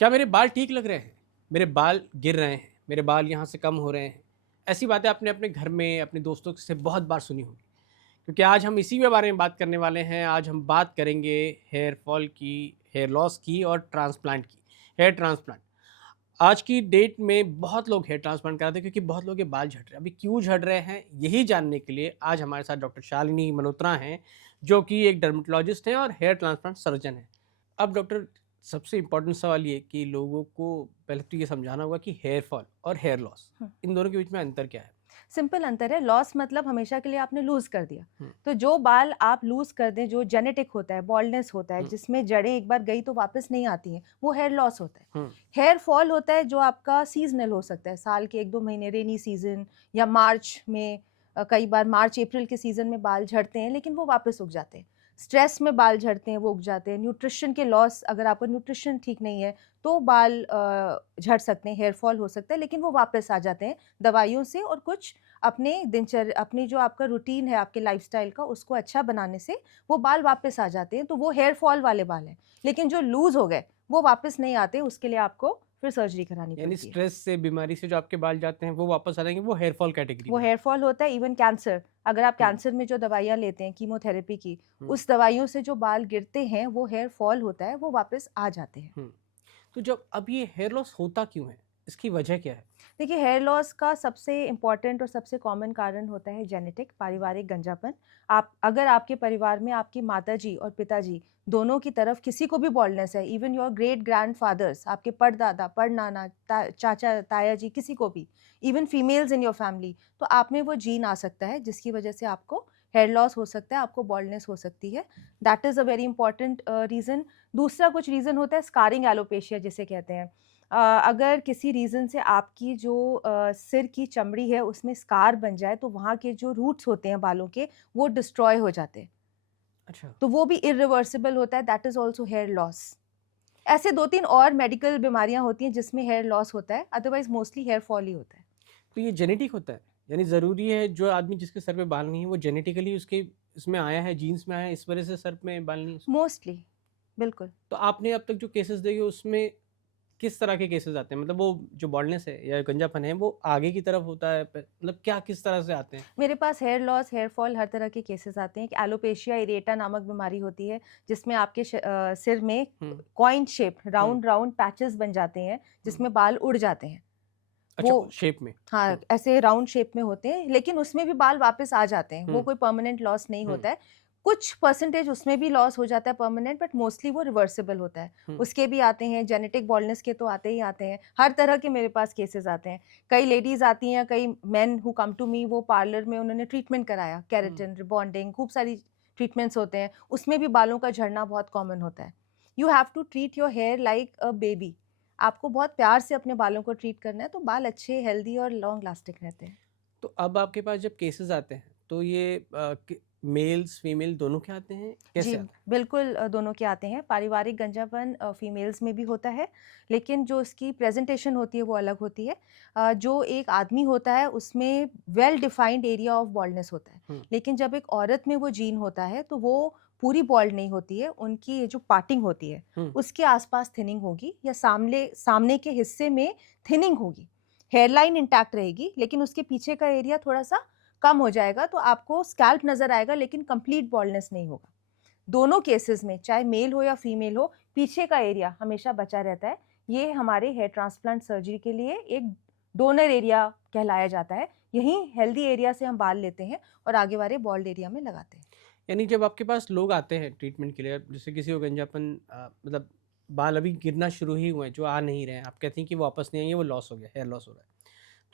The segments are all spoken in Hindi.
क्या मेरे बाल ठीक लग रहे हैं? मेरे बाल गिर रहे हैं, मेरे बाल यहाँ से कम हो रहे हैं। ऐसी बातें आपने अपने घर में, अपने दोस्तों से बहुत बार सुनी होंगी। क्योंकि आज हम इसी के बारे में बात करने वाले हैं। आज हम बात करेंगे हेयर फॉल की, हेयर लॉस की और ट्रांसप्लांट की, हेयर ट्रांसप्लांट। आज की डेट में बहुत लोग हेयर ट्रांसप्लांट कराते हैं क्योंकि बहुत लोग के बाल झड़ रहे हैं। अभी क्यों झड़ रहे हैं, यही जानने के लिए आज हमारे साथ डॉक्टर शालिनी मल्होत्रा हैं, जो कि एक डर्मेटोलॉजिस्ट हैं और हेयर ट्रांसप्लांट सर्जन हैं। अब डॉक्टर, सबसे इम्पोर्टेंट सवाल ये कि लोगों को पहले तो ये समझाना होगा कि हेयर फॉल और हेयर लॉस, हुँ। इन दोनों के बीच में अंतर क्या है? सिंपल अंतर है, लॉस मतलब हमेशा के लिए आपने लूज़ कर दिया। हुँ, तो जो बाल आप लूज़ कर दें, जो जेनेटिक होता है, बाल्डनेस होता है, हुँ, जिसमें जड़ें एक बार गई तो वापस नहीं आती हैं, वो हेयर लॉस होता है। हुँ, हेयर फॉल होता है जो आपका सीज़नल हो सकता है, साल के 1-2 महीने रेनी सीज़न या मार्च में कई बार मार्च-अप्रैल के सीज़न में बाल झड़ते हैं, लेकिन वो वापस उग जाते हैं। स्ट्रेस में बाल झड़ते हैं, वो उग जाते हैं। न्यूट्रिशन के लॉस, अगर आपका न्यूट्रिशन ठीक नहीं है, तो बाल झड़ सकते हैं, हेयर फॉल हो सकता है, लेकिन वो वापस आ जाते हैं दवाइयों से और कुछ अपनी जो आपका रूटीन है आपके लाइफ़स्टाइल का, उसको अच्छा बनाने से वो बाल वापस आ जाते हैं, तो वो हेयर फॉल वाले बाल हैं। लेकिन जो लूज़ हो गए, वो वापस नहीं आते, उसके लिए आपको फिर सर्जरी करानी यानी पड़ती है। स्ट्रेस से, बीमारी से जो आपके बाल जाते हैं वो वापस आ जाएँगे, वो हेयर फॉल कैटेगरी वो में हेयर आएँगे। फॉल होता है, इवन कैंसर, अगर आप हुँ, कैंसर में जो दवाइयाँ लेते हैं कीमोथेरेपी की, हुँ, उस दवाइयों से जो बाल गिरते हैं, वो हेयर फॉल होता है, वो वापस आ जाते हैं। हुँ। तो जब अब ये हेयर लॉस होता क्यों है? इसकी वजह क्या है? देखिए, हेयर लॉस का सबसे इम्पोर्टेंट और सबसे कॉमन कारण होता है जेनेटिक, पारिवारिक गंजापन। आप अगर आपके परिवार में आपकी माताजी और पिताजी दोनों की तरफ किसी को भी बॉल्डनेस है, इवन योर ग्रेट ग्रैंडफादर्स, आपके परदादा, परनाना, चाचा, ताया जी, किसी को भी, even females in your family, तो आप में वो जीन आ सकता है, जिसकी वजह से आपको हेयर लॉस हो सकता है, आपको बॉल्डनेस हो सकती है। That is a very important reason. दूसरा कुछ रीज़न होता है स्कारिंग एलोपेशिया जिसे कहते हैं। अगर किसी रीज़न से आपकी जो सिर की चमड़ी है उसमें स्कार बन जाए तो वहाँ के जो रूट्स होते हैं बालों के वो डिस्ट्रॉय हो जाते हैं। अच्छा। तो वो भी इरिवर्सिबल होता है, that is also hair loss. ऐसे 2-3 और मेडिकल बीमारियाँ होती हैं जिसमें हेयर लॉस होता है, अदरवाइज़ मोस्टली हेयर फॉल ही होता है। तो ये जेनेटिक होता है? यानी ज़रूरी है जो आदमी जिसके सर पे बाल नहीं है वो जेनेटिकली उसके इसमें आया है, जीन्स में आया है, इस वजह से सर में बाल नहीं है उसको? मोस्टली, बिल्कुल। तो आपने अब तक जो केसेस देखे उसमें किस तरह के केसेस आते हैं? मतलब वो जो बॉल्डनेस है या गंजापन है वो आगे की तरफ होता है मतलब क्या किस तरह से आते हैं? मेरे पास हेयर लॉस, हेयर फॉल हर तरह के केसेस आते हैं। एक एलोपेशिया एरेटा नामक बीमारी होती है, जिसमें आपके सिर में हुँ, कॉइन शेप हुँ, राउंड-राउंड पैचेज़ बन जाते हैं, हुँ। जिसमें बाल उड़ जाते हैं। अच्छा, वो शेप में। हाँ, हुँ, ऐसे राउंड शेप में होते हैं, लेकिन उसमें भी बाल वापस आ जाते हैं, वो हुँ, कोई परमानेंट लॉस नहीं हुँ, होता है। कुछ परसेंटेज उसमें भी लॉस हो जाता है परमानेंट, बट मोस्टली वो रिवर्सिबल होता है। हुँ, उसके भी आते हैं, जेनेटिक बाल्डनेस के तो आते ही आते हैं, हर तरह के मेरे पास केसेज़ आते हैं। कई लेडीज़ आती हैं, कई मेन हू कम टू मी, वो पार्लर में उन्होंने ट्रीटमेंट कराया, हुँ, केराटिन, रिबॉन्डिंग, खूब सारी ट्रीटमेंट्स होते हैं, उसमें भी बालों का झड़ना बहुत कॉमन होता है। You have to treat your hair like a baby. आपको बहुत प्यार से अपने बालों को ट्रीट करना है, तो बाल अच्छे, हेल्दी और लॉन्ग लास्टिंग रहते हैं। तो अब आपके पास जब केसेस आते हैं तो ये मेल्स फीमेल दोनों के आते हैं? जी, कैसे आते हैं? बिल्कुल दोनों के आते हैं। पारिवारिक गंजापन फीमेल्स में भी होता है, लेकिन जो उसकी प्रेज़ेंटेशन होती है वो अलग होती है। जो एक आदमी होता है उसमें well defined area of baldness होता है, हुँ, लेकिन जब एक औरत में वो जीन होता है तो वो पूरी बाल्ड नहीं होती है, उनकी ये जो पार्टिंग होती है, हुँ, उसके आस-पास थिनिंग होगी या सामने सामने के हिस्से में थिनिंग होगी। हेयरलाइन इंटैक्ट रहेगी, लेकिन उसके पीछे का एरिया थोड़ा-सा कम हो जाएगा, तो आपको स्कैल्प नज़र आएगा लेकिन कंप्लीट बाल्डनेस नहीं होगा। दोनों केसेस में चाहे मेल हो या फीमेल हो, पीछे का एरिया हमेशा बचा रहता है। ये हमारे हेयर ट्रांसप्लांट सर्जरी के लिए एक डोनर एरिया कहलाया जाता है। यहीं हेल्दी एरिया से हम बाल लेते हैं और आगे वाले बॉल्ड एरिया में लगाते हैं। यानी जब आपके पास लोग आते हैं ट्रीटमेंट के लिए, जैसे किसी को गंजापन मतलब बाल अभी गिरना शुरू ही हुए हैं, जो आ नहीं रहे हैं, आप कहती हैं कि वो वापस नहीं आएँगे, वो लॉस हो गया, हेयर लॉस हो रहा है।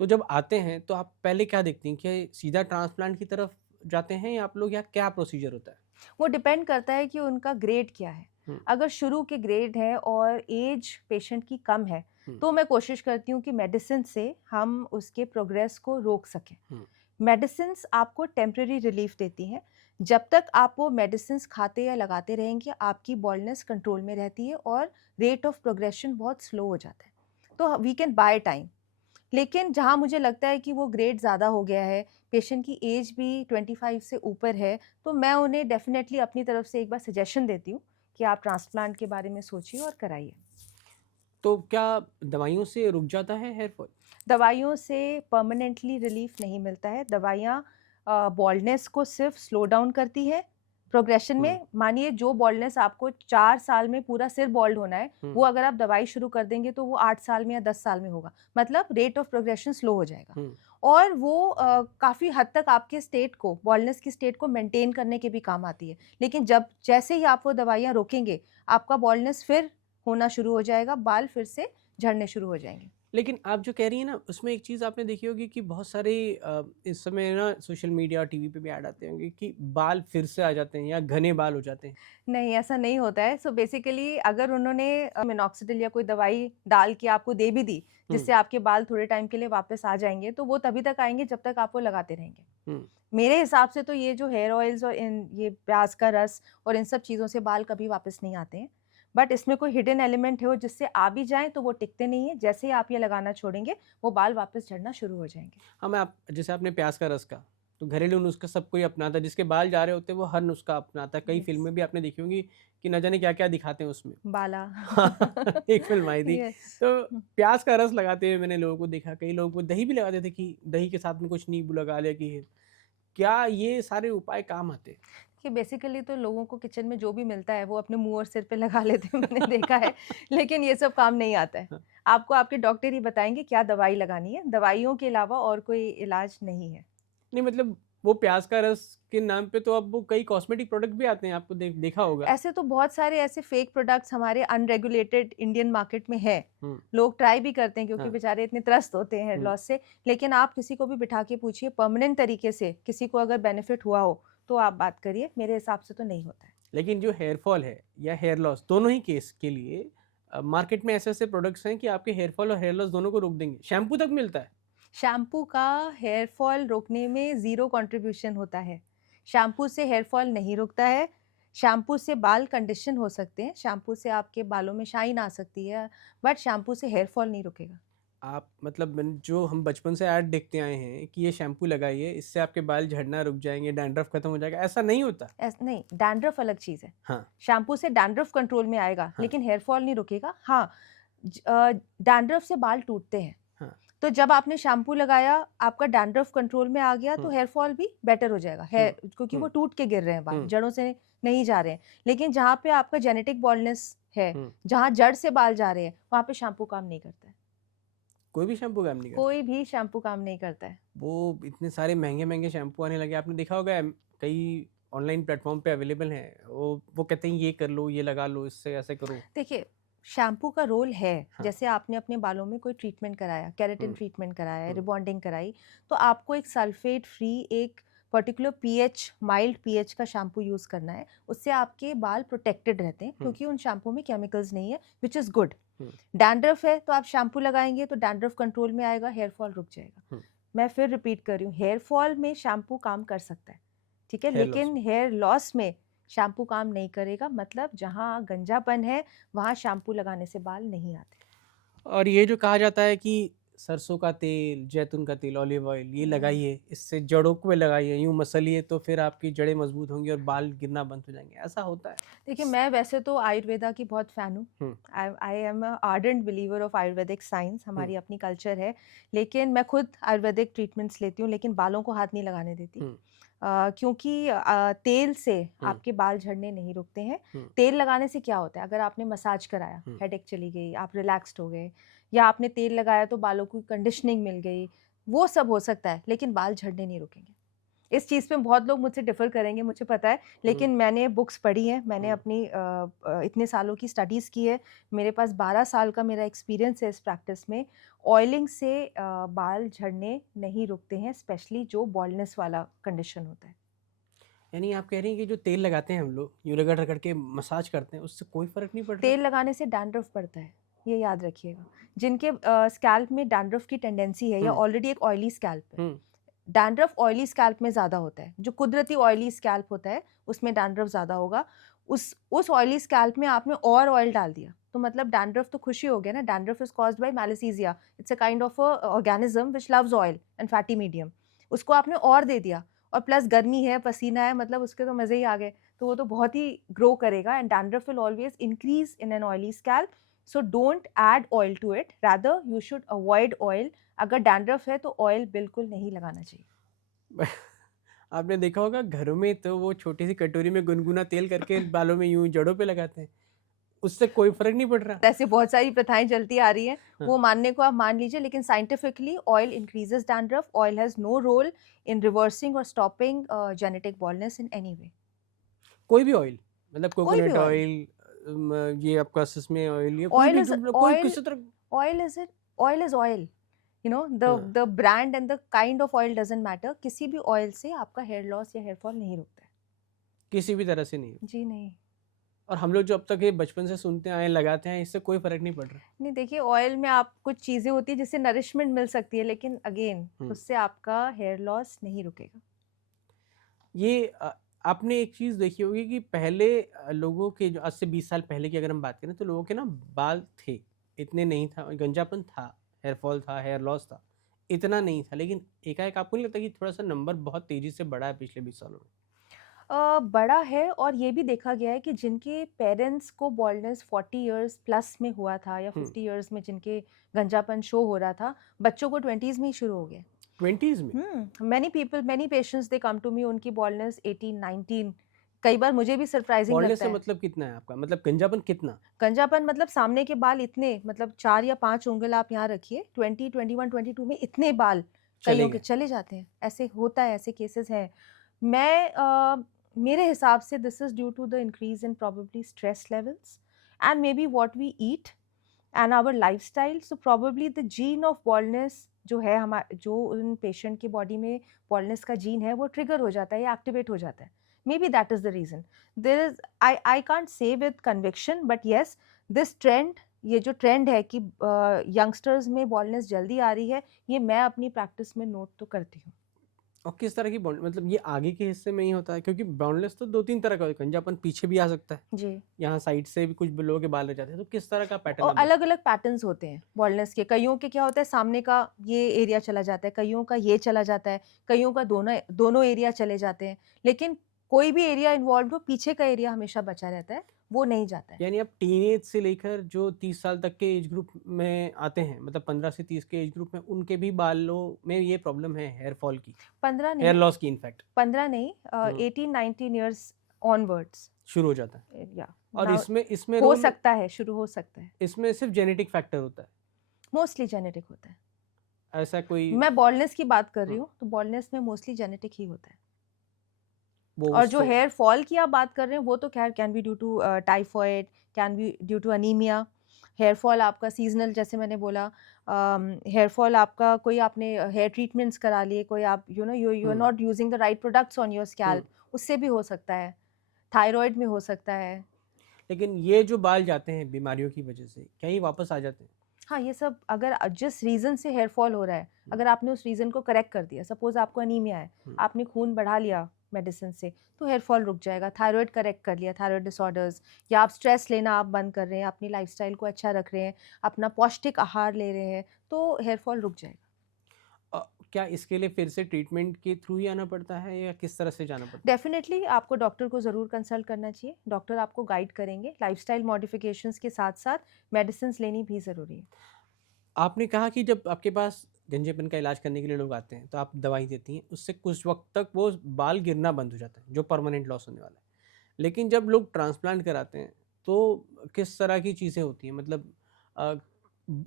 तो जब आते हैं तो आप पहले क्या देखती हैं कि सीधा ट्रांसप्लांट की तरफ जाते हैं या आप लोग या क्या प्रोसीजर होता है? वो डिपेंड करता है कि उनका ग्रेड क्या है। हुँ, अगर शुरू के ग्रेड है और एज पेशेंट की कम है, हुँ, तो मैं कोशिश करती हूँ कि मेडिसिन से हम उसके प्रोग्रेस को रोक सकें। हुँ, मेडिसिन्स आपको टेम्परेरी रिलीफ देती हैं। जब तक आप वो मेडिसिन्स खाते या लगाते रहेंगे, आपकी बाल्डनेस कंट्रोल में रहती है और रेट ऑफ प्रोग्रेशन बहुत स्लो हो जाता है। तो वी कैन बाय टाइम। लेकिन जहाँ मुझे लगता है कि वो ग्रेड ज़्यादा हो गया है, पेशेंट की एज भी 25 से ऊपर है, तो मैं उन्हें डेफ़िनेटली अपनी तरफ से एक बार सजेशन देती हूँ कि आप ट्रांसप्लांट के बारे में सोचिए और कराइए। तो क्या दवाइयों से रुक जाता है हेयर फॉल? दवाइयों से परमानेंटली रिलीफ नहीं मिलता है। दवाइयाँ बॉल्डनेस को सिर्फ स्लो डाउन करती है। प्रोग्रेशन हुँ, में मानिए जो बॉल्डनेस आपको 4 साल में पूरा सिर बॉल्ड होना है, हुँ, वो अगर आप दवाई शुरू कर देंगे तो वो 8 साल में या 10 साल में होगा। मतलब रेट ऑफ प्रोग्रेशन स्लो हो जाएगा। हुँ। और वो काफ़ी हद तक आपके स्टेट को, बॉल्डनेस की स्टेट को मेंटेन करने के भी काम आती है। लेकिन जब जैसे ही आप वो दवाइयाँ रोकेंगे, आपका बॉल्डनेस फिर होना शुरू हो जाएगा, बाल फिर से झड़ने शुरू हो जाएँगे। लेकिन आप जो कह रही हैं ना, उसमें एक चीज़ आपने देखी होगी कि बहुत सारे इस समय ना सोशल मीडिया, टीवी पे भी ऐड आते होंगे कि बाल फिर से आ जाते हैं या घने बाल हो जाते हैं। नहीं, ऐसा नहीं होता है। सो बेसिकली अगर उन्होंने मिनॉक्सिडिल या कोई दवाई डाल के आपको दे भी दी, हुँ, जिससे आपके बाल थोड़े टाइम के लिए वापस आ जाएँगे, तो वो तभी तक आएँगे जब तक आप वो लगाते रहेंगे। हुँ। मेरे हिसाब से तो ये जो हेयर ऑयल्स और इन ये प्याज़ का रस और इन सब चीज़ों से बाल कभी वापस नहीं आते हैं। बट इसमें कोई हिडन एलिमेंट है वो जिससे आ भी जाएँ तो वो टिकते नहीं हैं। जैसे ही आप ये लगाना छोड़ेंगे, वो बाल वापस झड़ना शुरू हो जाएँगे। हाँ, मैं आप जैसे आपने प्याज़ का रस कहा, तो घरेलू नुस्खा सब कोई अपनाता है, जिसके बाल जा रहे होते हैं वो हर नुस्खा अपनाता है। कई यस, फ़िल्में भी आपने देखी होंगी कि न जाने क्या-क्या दिखाते हैं उसमें। बाला। एक फ़िल्म आई थी, यस। तो हुँ। प्याज़ का रस लगाते हुए मैंने लोगों को देखा, कई लोग वो दही भी लगाते थे कि दही के साथ में कुछ नींबू लगा लिया कि क्या ये सारे उपाय काम आते हैं? कि बेसिकली तो लोगों को किचन में जो भी मिलता है वो अपने मुँह और सिर पे लगा लेते हैं मैंने देखा है, लेकिन ये सब काम नहीं आता है। हाँ, आपको आपके डॉक्टर ही बताएँगे क्या दवाई लगानी है, दवाइयों के अलावा और कोई इलाज नहीं है। नहीं मतलब वो प्याज़ का रस के नाम पे तो अब वो कई कॉस्मेटिक प्रोडक्ट भी आते हैं, आपको देखा होगा। ऐसे तो बहुत सारे ऐसे फेक प्रोडक्ट्स हमारे अनरेगुलेटेड इंडियन मार्केट में है। हुँ, लोग ट्राई भी करते हैं क्योंकि हाँ, बेचारे इतने त्रस्त होते हैं हेयर हुँ। लॉस से, लेकिन आप किसी को भी बिठा के पूछिए परमानेंट तरीके से किसी को अगर बेनिफिट हुआ हो, तो आप बात करिए, मेरे हिसाब से तो नहीं होता है। लेकिन जो हेयर फॉल है या हेयर लॉस दोनों ही केस के लिए मार्केट में ऐसे-ऐसे प्रोडक्ट्स हैं कि आपके हेयर फॉल और हेयर लॉस दोनों को रोक देंगे। शैम्पू तक मिलता है। शैम्पू का हेयर फॉल रोकने में ज़ीरो कंट्रीब्यूशन होता है। शैम्पू से हेयर फॉल नहीं रुकता है। शैम्पू से बाल कंडीशन हो सकते हैं, शैम्पू से आपके बालों में शाइन आ सकती है, बट शैम्पू से हेयर फॉल नहीं रुकेगा। आप मतलब जो हम बचपन से ऐड देखते आए हैं कि ये शैम्पू लगाइए, इससे आपके बाल झड़ना रुक जाएँगे, डैंड्रफ खत्म हो जाएगा, ऐसा नहीं होता। नहीं, डैंड्रफ अलग चीज़ है। हाँ, शैम्पू से डैंड्रफ कंट्रोल में आएगा, हाँ, लेकिन हेयर फॉल नहीं रुकेगा। हाँ, डैंड्रफ से बाल टूटते हैं। हाँ। तो जब आपने शैम्पू लगाया, आपका डैंड्रफ कंट्रोल में आ गया, तो हुँ, हेयर फॉल भी बेटर हो जाएगा। हुँ, क्योंकि वो हुँ, टूट के गिर रहे हैं बाल, हुँ, जड़ों से नहीं जा रहे हैं। लेकिन जहाँ पे आपका जेनेटिक बाल्डनेस है, हुँ। जहाँ जड़ से बाल जा रहे हैं, वहाँ पे शैम्पू काम नहीं करता है। कोई भी शैम्पू काम नहीं करता। कोई भी शैम्पू काम नहीं करता है। वो इतने सारे महँगे-महँगे शैम्पू आने लगे, आपने देखा होगा कई ऑनलाइन प्लेटफ़ॉर्म पे अवेलेबल हैं। वो कहते हैं ये कर लो, ये लगा लो, इससे ऐसे करो। देखिए, शैम्पू का रोल है, हाँ, जैसे आपने अपने बालों में कोई ट्रीटमेंट कराया, केराटिन हुँ, ट्रीटमेंट कराया, हुँ, रिबॉन्डिंग कराई, तो आपको एक सल्फेट फ्री एक पर्टिकुलर पीएच, माइल्ड पीएच का शैम्पू यूज़ करना है। उससे आपके बाल प्रोटेक्टेड रहते हैं हुँ, क्योंकि उन शैम्पू में केमिकल्स नहीं है, which is good. Hmm, dandruff है, तो आप शैम्पू लगाएँगे तो डैंड्रफ कंट्रोल में आएगा, हेयर फॉल रुक जाएगा। हुँ। मैं फिर रिपीट कर रही हूँ, हेयर फॉल में शैम्पू काम कर सकता है, ठीक है? हेयर लॉस लेकिन में। हेयर लॉस में शैम्पू काम नहीं करेगा, मतलब जहाँ गंजापन है, वहाँ शैम्पू लगाने से बाल नहीं आते। और ये जो कहा जाता है कि सरसों का तेल, जैतून का तेल, ऑलिव ऑयल ये हुँ। लगाइए, इससे जड़ों पे लगाइए, यूँ मसलिए तो फिर आपकी जड़ें मज़बूत होंगी और बाल गिरना बंद हो जाएँगे, ऐसा होता है? देखिए, मैं वैसे तो आयुर्वेदा की बहुत फ़ैन हूँ। Hmm, I I am a ardent believer of ayurvedic science, hmm, हमारी अपनी कल्चर है। लेकिन मैं खुद आयुर्वेदिक ट्रीटमेंट्स लेती हूँ, लेकिन बालों को हाथ नहीं लगाने देती। हुँ, क्योंकि तेल से हुँ, आपके बाल झड़ने नहीं रुकते हैं। हुँ, तेल लगाने से क्या होता है, अगर आपने मसाज कराया, हुँ। हेडेक चली गई, आप रिलैक्स्ड हो गए, या आपने तेल लगाया तो बालों को कंडीशनिंग मिल गई, वो सब हो सकता है, लेकिन बाल झड़ने नहीं रुकेंगे। इस चीज़ पे बहुत लोग मुझसे डिफ़र करेंगे, मुझे पता है, हुँ, लेकिन मैंने बुक्स पढ़ी हैं, मैंने हुँ। अपनी इतने सालों की स्टडीज़ की है, मेरे पास 12 साल का मेरा एक्सपीरियंस है इस प्रैक्टिस में। ऑयलिंग से बाल झड़ने नहीं रुकते हैं, स्पेशली जो बाल्डनेस वाला कंडीशन होता है। यानी आप कह रही हैं कि जो तेल लगाते हैं हम लोग, यूँ रगड़-रगड़ के मसाज करते हैं, उससे कोई फ़र्क नहीं पड़ रहा? तेल लगाने से डैंड्रफ बढ़ता है, ये याद रखिएगा। जिनके स्कैल्प में डैंड्रफ की टेंडेंसी है या हुँ, ऑलरेडी एक ऑयली स्कैल्प है, हुँ, डैंड्रफ ऑयली स्कैल्प में ज़्यादा होता है। जो कुदरती ऑयली स्कैल्प होता है, उसमें डैंड्रफ ज़्यादा होगा। उस ऑयली स्कैल्प में आपने और ऑयल डाल दिया, तो मतलब डैंड्रफ तो खुशी हो गया ना, dandruff is caused by malassezia, it's a kind of a organism which loves oil and fatty medium. उसको आपने और दे दिया और प्लस गर्मी है, पसीना है, मतलब उसके तो मज़े ही आ गए। तो वो तो बहुत ही ग्रो करेगा and dandruff will always increase in an oily scalp, so don't add oil to it, rather you should avoid oil. अगर डैंड्रफ है तो ऑयल बिल्कुल नहीं लगाना चाहिए। आपने देखा होगा घरों में तो वो छोटी सी कटोरी में गुनगुना तेल करके बालों में यूं जड़ों पे लगाते हैं, उससे कोई फर्क नहीं पड़ रहा। ऐसे बहुत सारी प्रथाएं चलती आ रही हैं, हाँ, वो मानने को आप मान लीजिए, लेकिन scientifically oil increases dandruff, oil has no role in reversing और stopping genetic baldness in any way. कोई भी ऑयल, मतलब कोई भी कोकोनट ऑयल, ऑयल, ये आपका ससमे ऑयल, या कोई ऑयल भी इज जो कोई ऑयल, किसी तरह। Oil is it, oil is oil, you know, हाँ, the brand and the kind of oil doesn't matter. किसी भी ऑयल से आपका हेयर लॉस या हेयर फॉल नहीं रुकता है। किसी भी तरह से नहीं। जी नहीं। और हम लोग जो अब तक ये बचपन से सुनते आए लगाते हैं, इससे कोई फर्क नहीं पड़ रहा। नहीं, देखिए ऑयल में आप कुछ चीजें होती है जिससे नरिशमेंट मिल सकती है, लेकिन अगेन उससे आपका हेयर लॉस नहीं रुकेगा। ये आपने एक चीज़ देखी होगी कि पहले लोगों के, जो आज से 20 साल पहले की अगर हम बात करें, तो लोगों के ना बाल थे, इतने नहीं था, गंजापन था, हेयर फॉल था, हेयर लॉस था, इतना नहीं था। लेकिन एकाएक आपको नहीं लगता कि थोड़ा सा नंबर बहुत तेजी से बढ़ा है पिछले 20 सालों में? बड़ा है, और ये भी देखा गया है कि जिनके पेरेंट्स को बॉल्डनेस 40 इयर्स प्लस में हुआ था या 50 इयर्स में जिनके गंजापन शो हो रहा था, बच्चों को 20s में ही शुरू हो गया। 20s में? Many people, many patients they come to me, उनकी बॉल्डनेस 18 19, कई बार मुझे भी सरप्राइजिंग बॉल्डनेस लगता से है। मतलब कितना है आपका, मतलब गंजापन कितना? गंजापन मतलब सामने के बाल इतने, मतलब 4 या 5 उंगल आप यहाँ रखिए, 20 21 22 में इतने बाल चले कईयों के गए? चले जाते हैं। ऐसे होता है, ऐसे केसेस हैं। मेरे हिसाब से this is due to the increase in probably stress levels and maybe what we eat and our lifestyle. So probably the gene of baldness जो है, हमारे जो उन पेशेंट की बॉडी में बॉल्डनेस का जीन है, वो ट्रिगर हो जाता है या एक्टिवेट हो जाता है। Maybe that is the reason. There is, I can't say with conviction, but yes, this trend, ये जो ट्रेंड है कि यंगस्टर्स में बॉल्डनेस जल्दी आ रही है, ये मैं अपनी प्रैक्टिस में नोट तो करती हूँ। और किस तरह की बॉन्ड, मतलब ये आगे के हिस्से में ही होता है? क्योंकि बाउंडलेस तो 2-3 तरह का होता है, गंजापन पीछे भी आ सकता है, जी। यहाँ साइड से भी कुछ लोगों के बाल रह जाते हैं, तो किस तरह का पैटर्न और आप देखते अलग अलग पैटर्न्स होते हैं बॉल्डनेस के। कईयों के क्या होता है, सामने का ये एरिया चला जाता है, कईयों का ये चला जाता है, कईयों का दोनों दोनों एरिया चले जाते हैं, लेकिन कोई भी एरिया इन्वॉल्व हो, पीछे का एरिया हमेशा बचा रहता है, वो नहीं जाता है। यानी आप टीनेज से लेकर जो 30 साल तक के एज ग्रुप में आते हैं, मतलब 15 से 30 के एज ग्रुप में, उनके भी बालों में ये प्रॉब्लम है हेयर फॉल की, 15 हेयर नहीं, लॉस की इनफैक्ट 15 नहीं, 18 19 ईयर्स ऑनवर्ड्स। शुरू हो जाता है? या और इसमें इसमें हो रोल, सकता है, शुरू हो सकता है। इसमें सिर्फ जेनेटिक फैक्टर होता है, मोस्टली जेनेटिक होता है। ऐसा कोई? मैं बॉल्डनेस की बात कर रही हाँ, हूँ, तो बॉल्डनेस में मोस्टली जेनेटिक ही होता है। वो और जो उससे हेयर फॉल की आप बात कर रहे हैं, वो तो खैर can be due to typhoid, can be due to anaemia. Hair fall आपका सीजनल, जैसे मैंने बोला, हेयर फॉल आपका, कोई आपने हेयर ट्रीटमेंट्स करा लिए, कोई आप you are not using the right products on your scalp, उससे भी हो सकता है। थायराइड में हो सकता है। लेकिन ये जो बाल जाते हैं बीमारियों की वजह से, क्या ये वापस आ जाते हैं? हाँ, ये सब अगर जिस रीज़न से हेयर फॉल हो रहा है, अगर आपने उस रीज़न को करेक्ट कर दिया, सपोज़ आपको अनीमिया है, आपने खून बढ़ा लिया मेडिसिन से, तो हेयर फॉल रुक जाएगा। थायराइड करेक्ट कर लिया, थायराइड डिसऑर्डर्स, या आप स्ट्रेस लेना आप बंद कर रहे हैं, अपनी लाइफ़स्टाइल को अच्छा रख रहे हैं, अपना पौष्टिक आहार ले रहे हैं, तो हेयर फॉल रुक जाएगा। क्या इसके लिए फिर से ट्रीटमेंट के थ्रू ही आना पड़ता है, या किस तरह से जाना पड़ता है? डेफ़िनेटली आपको डॉक्टर को ज़रूर कंसल्ट करना चाहिए। डॉक्टर आपको गाइड करेंगे। लाइफ़स्टाइल मॉडिफ़िकेशंस के साथ-साथ मेडिसिन्स लेनी भी ज़रूरी है। आपने कहा कि जब आपके पास गंजेपन का इलाज करने के लिए लोग आते हैं, तो आप दवाई देती हैं, उससे कुछ वक्त तक वो बाल गिरना बंद हो जाता है, जो परमानेंट लॉस होने वाला है। लेकिन जब लोग ट्रांसप्लांट कराते हैं, तो किस तरह की चीज़ें होती हैं? मतलब अ,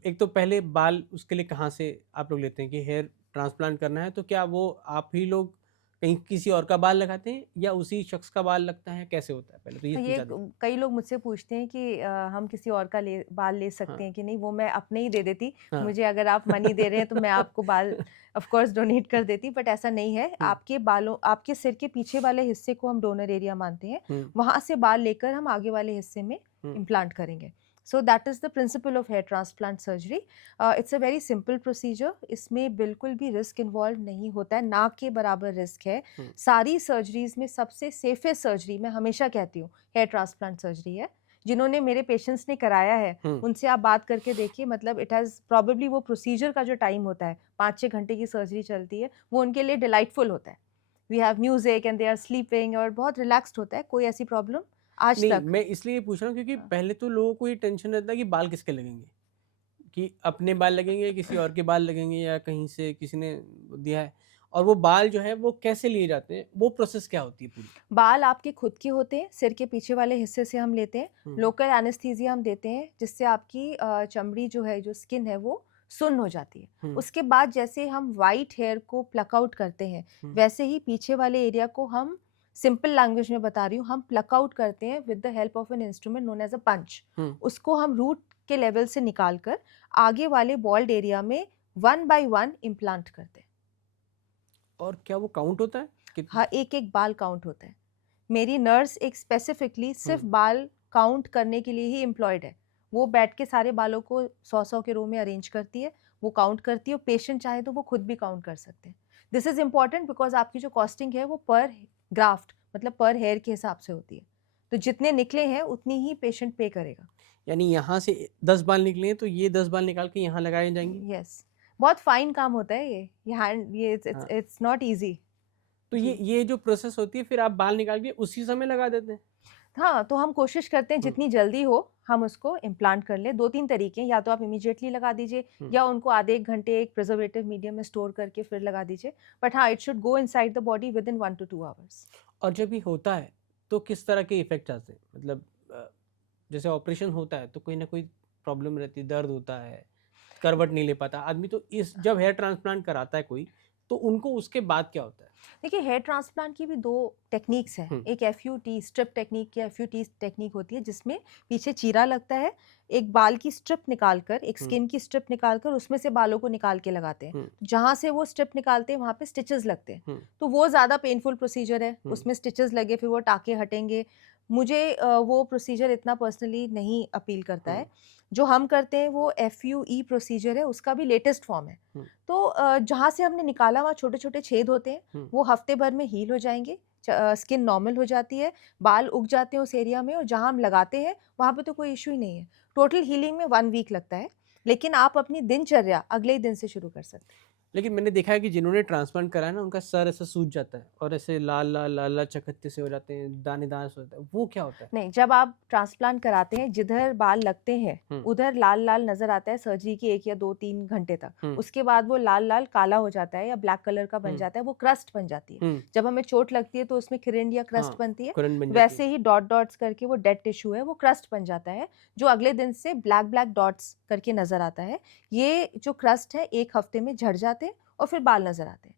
एक तो पहले बाल उसके लिए कहाँ से आप लोग लेते हैं कि हेयर ट्रांसप्लांट करना है, तो क्या वो आप ही लोग कहीं किसी और का बाल लगाते हैं, या उसी शख्स का बाल लगता है, कैसे होता है? पहले तो ये ये पूछा दीजिए। कई लोग मुझसे पूछते हैं कि हम किसी और का बाल ले हाँ, सकते हैं कि नहीं, वो मैं अपने ही दे देती। हाँ। मुझे अगर आप मनी दे रहे हैं तो मैं आपको बाल ऑफ कोर्स डोनेट कर देती, बट ऐसा नहीं है। हुँ, आपके बालों, आपके सिर के पीछे वाले हिस्से को हम डोनर एरिया मानते हैं, हुँ, वहाँ से बाल लेकर हम आगे वाले हिस्से में हुँ, इम्प्लांट करेंगे। So that is the principle of hair transplant surgery. It's a very simple procedure. इसमें बिल्कुल भी रिस्क इन्वॉल्व नहीं होता है, ना के बराबर रिस्क है। हुँ, सारी सर्जरीज़ में सबसे सेफेस्ट सर्जरी, मैं हमेशा कहती हूँ, हेयर ट्रांसप्लांट सर्जरी है। जिन्होंने, मेरे पेशेंट्स ने कराया है, हुँ। उनसे आप बात करके देखिए, मतलब इट हैज़ प्रोबेबली, वो प्रोसीजर का जो टाइम होता है, 5-6 घंटे की सर्जरी चलती है, वो उनके लिए डिलाइटफुल होता है। We have music and they are sleeping, और बहुत रिलैक्स्ड होता है, कोई ऐसी प्रॉब्लम आज नहीं, तक। मैं इसलिए पूछ रहा हूँ क्योंकि पहले तो लोगों को ये टेंशन रहता है कि बाल किसके लगेंगे, कि अपने बाल लगेंगे, किसी और के बाल लगेंगे, या कहीं से किसी ने दिया है। और वो बाल जो है वो कैसे लिए जाते हैं, वो प्रोसेस क्या होती है पूरी? बाल आपके खुद के होते हैं, सिर के पीछे वाले हिस्से से हम लेते हैं, हम्म, लोकल एनेस्थीसिया हम देते हैं, जिससे आपकी चमड़ी जो है, जो स्किन है, वो सुन्न हो जाती है। हम्म, उसके बाद जैसे हम वाइट हेयर को प्लक आउट करते हैं, हम्म, वैसे ही पीछे वाले एरिया को हम, सिंपल लैंग्वेज में बता रही हूँ, हम प्लक आउट करते हैं with the help of an instrument known as a punch. Hmm. उसको हम रूट के लेवल से निकाल कर आगे वाले बॉल्ड एरिया में 1 बाय 1 इम्प्लांट करते हैं। और क्या वो काउंट होता है हाँ, एक-एक बाल काउंट होता है। मेरी नर्स एक स्पेसिफिकली सिर्फ हम्म, बाल काउंट करने के लिए ही एम्प्लॉयड है। वो बैठ के सारे बालों को 100-100 के रो में अरेंज करती है, वो काउंट करती है और पेशेंट चाहे तो वो खुद भी काउंट कर सकते हैं। दिस इज़ इम्पोर्टेंट बिकॉज़ आपकी जो कॉस्टिंग है वो पर ग्राफ्ट मतलब पर हेयर के हिसाब से होती है। तो जितने निकले हैं उतनी ही पेशेंट पे करेगा। यानी यहाँ से 10 बाल निकले हैं तो ये 10 बाल निकाल के यहाँ लगाए जाएंगे? यस, बहुत फाइन काम होता है ये। ये हैंड ये इट्स हाँ, इट्स नॉट ईज़ी। तो जी। ये जो प्रोसेस होती है फिर आप बाल निकाल के उसी समय लगा देते हैं? हाँ, तो हम कोशिश करते हैं हम्म, जितनी जल्दी हो हम उसको इम्प्लांट कर लें। 2-3 तरीके हैं, या तो आप इमीडिएटली लगा दीजिए हम्म। या उनको आधे 1 घंटे एक प्रिजर्वेटिव मीडियम में स्टोर करके फिर लगा दीजिए। बट हाँ, it should go inside the body within 1 to 2 hours. और जब ये होता है तो किस तरह के इफेक्ट आते हैं, मतलब जैसे ऑपरेशन होता है तो कोई ना कोई प्रॉब्लम रहती है, दर्द होता है, करवट नहीं ले पाता आदमी, तो इस जब हेयर ट्रांसप्लांट कराता है कोई, तो उनको उसके बाद क्या होता है? देखिए, हेयर ट्रांसप्लांट की भी 2 टेक्नीक्स हैं। हम्म, एक एफयूटी स्ट्रिप टेक्नीक या एफयूटी टेक्नीक होती है जिसमें पीछे चीरा लगता है, एक बाल की स्ट्रिप निकाल कर, एक हम्म, स्किन की स्ट्रिप निकाल कर उसमें से बालों को निकाल के लगाते हैं। हम्म, जहाँ से वो स्ट्रिप निकालते हैं वहाँ पे स्टिचेज़ लगते हैं। हम्म, तो वो ज़्यादा पेनफुल प्रोसीजर है, हम्म, उसमें स्टिचेज़ लगे फिर वो टाँके हटेंगे। मुझे वो प्रोसीजर इतना पर्सनली नहीं अपील करता हम्म, है। जो हम करते हैं वो एफयूई प्रोसीजर है, उसका भी लेटेस्ट फॉर्म है। हम्म, तो जहाँ से हमने निकाला वहाँ छोटे-छोटे छेद होते हैं, हम्म। वो हफ्ते भर में हील हो जाएँगे। स्किन नॉर्मल हो जाती है, बाल उग जाते हैं उस एरिया में और जहाँ हम लगाते हैं, वहाँ पे तो कोई इश्यू ही नहीं है। टोटल हीलिंग में 1 वीक लगता है, लेकिन आप अपनी दिनचर्या अगले ही दिन से शुरू कर सकते हैं। लेकिन मैंने देखा है कि जिन्होंने ट्रांसप्लांट करा है ना, उनका सर ऐसा सूज जाता है और ऐसे लाल लाल लाल लाल चकत्ते से हो जाते हैं, दानेदार से होता है, वो क्या होता है? नहीं, जब आप ट्रांसप्लांट कराते हैं, जिधर बाल लगते हैं, हम्म, उधर लाल-लाल नज़र आता है सर्जरी के 1 या 2-3 घंटे तक। हम्म, उसके बाद वो लाल-लाल काला हो जाता है या ब्लैक कलर का बन हम्म, जाता है, वो क्रस्ट बन जाती है। हम्म। जब हमें चोट लगती है तो उसमें खिरिंड या क्रस्ट हाँ, बनती है, करंट बन जाती है। वैसे ही डॉट डॉट्स करके वो डेड टिश्यू है, वो क्रस्ट बन जाता है, जो अगले दिन से ब्लैक-ब्लैक डॉट्स करके नज़र आता है। ये जो क्रस्ट है 1 हफ्ते में झड़ जाते हैं और फिर बाल नज़र आते हैं।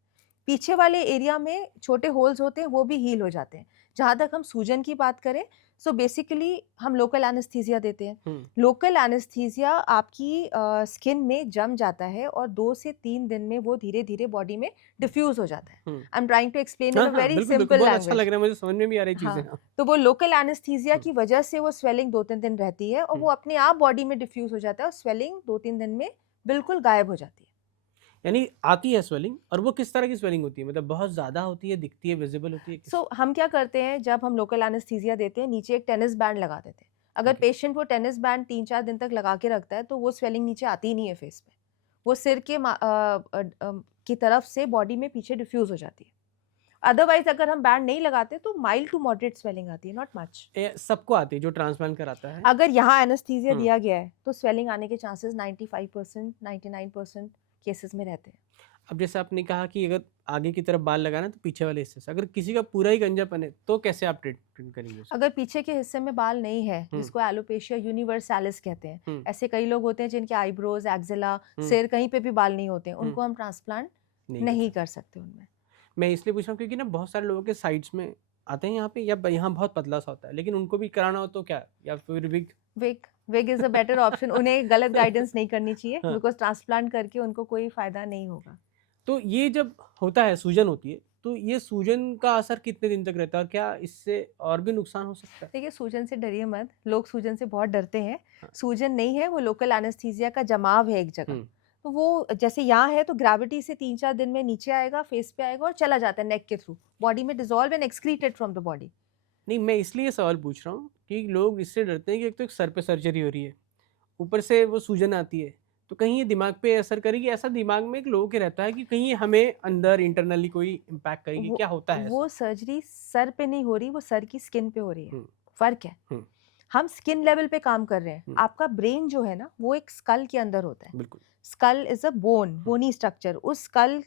पीछे वाले एरिया में छोटे होल्स होते हैं, वो भी हील हो जाते हैं। जहाँ तक हम सूजन की बात करें, सो बेसिकली हम लोकल एनेस्थीसिया देते हैं। हम्म, लोकल एनेस्थीसिया आपकी स्किन में जम जाता है और 2 से 3 दिन में वो धीरे-धीरे बॉडी में डिफ्यूज़ हो जाता है। Hmm. I am trying to explain in हाँ अ हाँ, वेरी बिल्कुल बिल्कुल, सिंपल बहुत अच्छा लैंग्वेज। लग रहा है, मुझे समझ में भी आ रही चीजें। हाँ, हाँ। तो वो लोकल एनेस्थीसिया हम्म, की वजह से वो स्वेलिंग 2-3 दिन रहती है और हम्म। वो अपने आप बॉडी में डिफ्यूज़ हो जाता है और स्वेलिंग 2-3 दिन में बिल्कुल गायब हो जाती है। यानी आती है स्वेलिंग, और वो किस तरह की स्वेलिंग होती है, मतलब बहुत ज्यादा होती है, दिखती है, विजिबल होती है, किस? हम क्या करते हैं जब हम लोकल एनेस्थीसिया देते हैं, नीचे एक टेनिस बैंड लगा देते हैं। अगर ओके। पेशेंट वो टेनिस बैंड 3-4 दिन तक लगा के रखता है तो वो स्वेलिंग नीचे आती ही नहीं है फेस पे। वो सिर के की तरफ से बॉडी में पीछे डिफ्यूज़ हो जाती है। अदरवाइज़ अगर हम बैंड नहीं लगाते तो माइल्ड टू मॉडरेट स्वेलिंग आती है, नॉट मच। सबको आती है जो ट्रांसप्लांट कराता है? अगर यहाँ एनेस्थीसिया हम्म। दिया गया है तो स्वेलिंग आने के चांसेस 95% 99% केसेस में रहते हैं। अब जैसे आपने कहा कि अगर आगे की तरफ बाल लगाना है तो पीछे वाले हिस्से से, अगर किसी का पूरा ही गंजापन है तो कैसे आप ट्रीटमेंट करेंगे उसका? अगर पीछे के हिस्से में बाल नहीं है, हम्म, जिसको एलोपेशिया यूनिवर्सालिस कहते हैं, हम्म, ऐसे कई लोग होते हैं जिनके आईब्रोज, एक्जिला, हम्म, सिर कहीं पे भी बाल नहीं होते हैं, हम्म। उनको हम ट्रांसप्लांट नहीं नहीं करता। कर सकते उनमें। मैं इसलिए पूछ रहा हूँ क्योंकि ना बहुत सारे लोगों के साइड्स में आते हैं यहाँ पे, या यहाँ बहुत पतला सा होता है, लेकिन उनको भी कराना हो तो क्या, या फिर wig? Wig wig is a better option. उन्हें गलत गाइडेंस नहीं करनी चाहिए हाँ। बिकॉज़ ट्रांसप्लांट करके उनको कोई फ़ायदा नहीं होगा। तो ये जब होता है, सूजन होती है, तो ये सूजन का असर कितने दिन तक रहता है, और क्या इससे और भी नुकसान हो सकता है? देखिए, सूजन से डरिए मत, लोग सूजन से बहुत डरते हैं। हाँ। सूजन नहीं है, वो लोकल एनेस्थीसिया का जमाव है एक जगह। हम्म। तो वो जैसे यहाँ है तो ग्रेविटी से 3-4 दिन में नीचे आएगा, फेस पे आएगा और चला जाता है नेक के थ्रू, बॉडी में dissolve and excreted from the body. नहीं, मैं इसलिए सवाल पूछ रहा हूँ कि लोग इससे डरते हैं कि एक तो एक सर पे सर्जरी हो रही है, ऊपर से वो सूजन आती है, तो कहीं ये दिमाग पे असर करेगी, ऐसा दिमाग में एक लोगों के रहता है कि कहीं ये हमें अंदर इंटरनली कोई इम्पैक्ट करेगी, वो क्या होता है ऐसा? वो सर्जरी सर पे नहीं हो रही, वो सर की स्किन पे हो रही है। हम्म, फ़र्क है। हम्म, हम स्किन लेवल पे काम कर रहे हैं, हम्म, आपका ब्रेन जो है ना वो एक स्कल के अंदर होता है। बिल्कुल। Skull is a bony structure. उस स्कल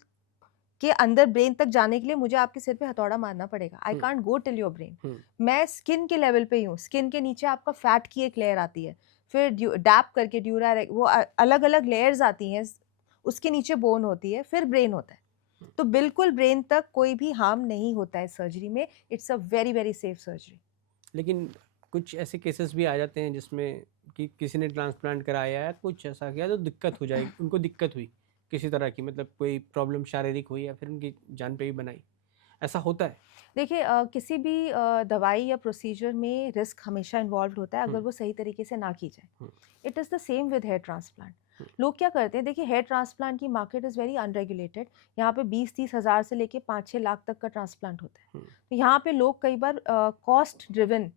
के अंदर ब्रेन तक जाने के लिए मुझे आपके सिर पे हथौड़ा मारना पड़ेगा। I hmm, can't go till your brain. Hmm, मैं स्किन के लेवल पे ही हूँ। स्किन के नीचे आपका फैट की एक लेयर आती है, फिर डैप करके वो अलग अलग लेयर्स आती हैं। उसके नीचे बोन होती है, फिर ब्रेन होता है। तो बिल्कुल ब्रेन तक कोई भी हार्म नहीं होता है सर्जरी में। It's a very very safe surgery. लेकिन कुछ ऐसे केसेस भी आ जाते हैं जिसमें कि किसी ने ट्रांसप्लांट कराया है, कुछ ऐसा किया तो दिक्कत हो जाएगी, उनको दिक्कत हुई किसी तरह की, मतलब कोई प्रॉब्लम शारीरिक हुई या फिर उनकी जान पे भी बनाई, ऐसा होता है। देखिए किसी भी दवाई या प्रोसीजर में रिस्क हमेशा इन्वॉल्व होता है अगर हम्म, वो सही तरीके से ना की जाए। Hmm, it is the same with hair transplant. Hmm, लोग क्या करते हैं, देखिए हेयर ट्रांसप्लांट की मार्केट इज़ वेरी अनरेगुलेटेड। यहाँ पे 20-30 हज़ार से लेके 5-6 लाख तक का ट्रांसप्लांट होता है। हम्म, तो यहाँ पे लोग कई बार कॉस्ट ड्रिवन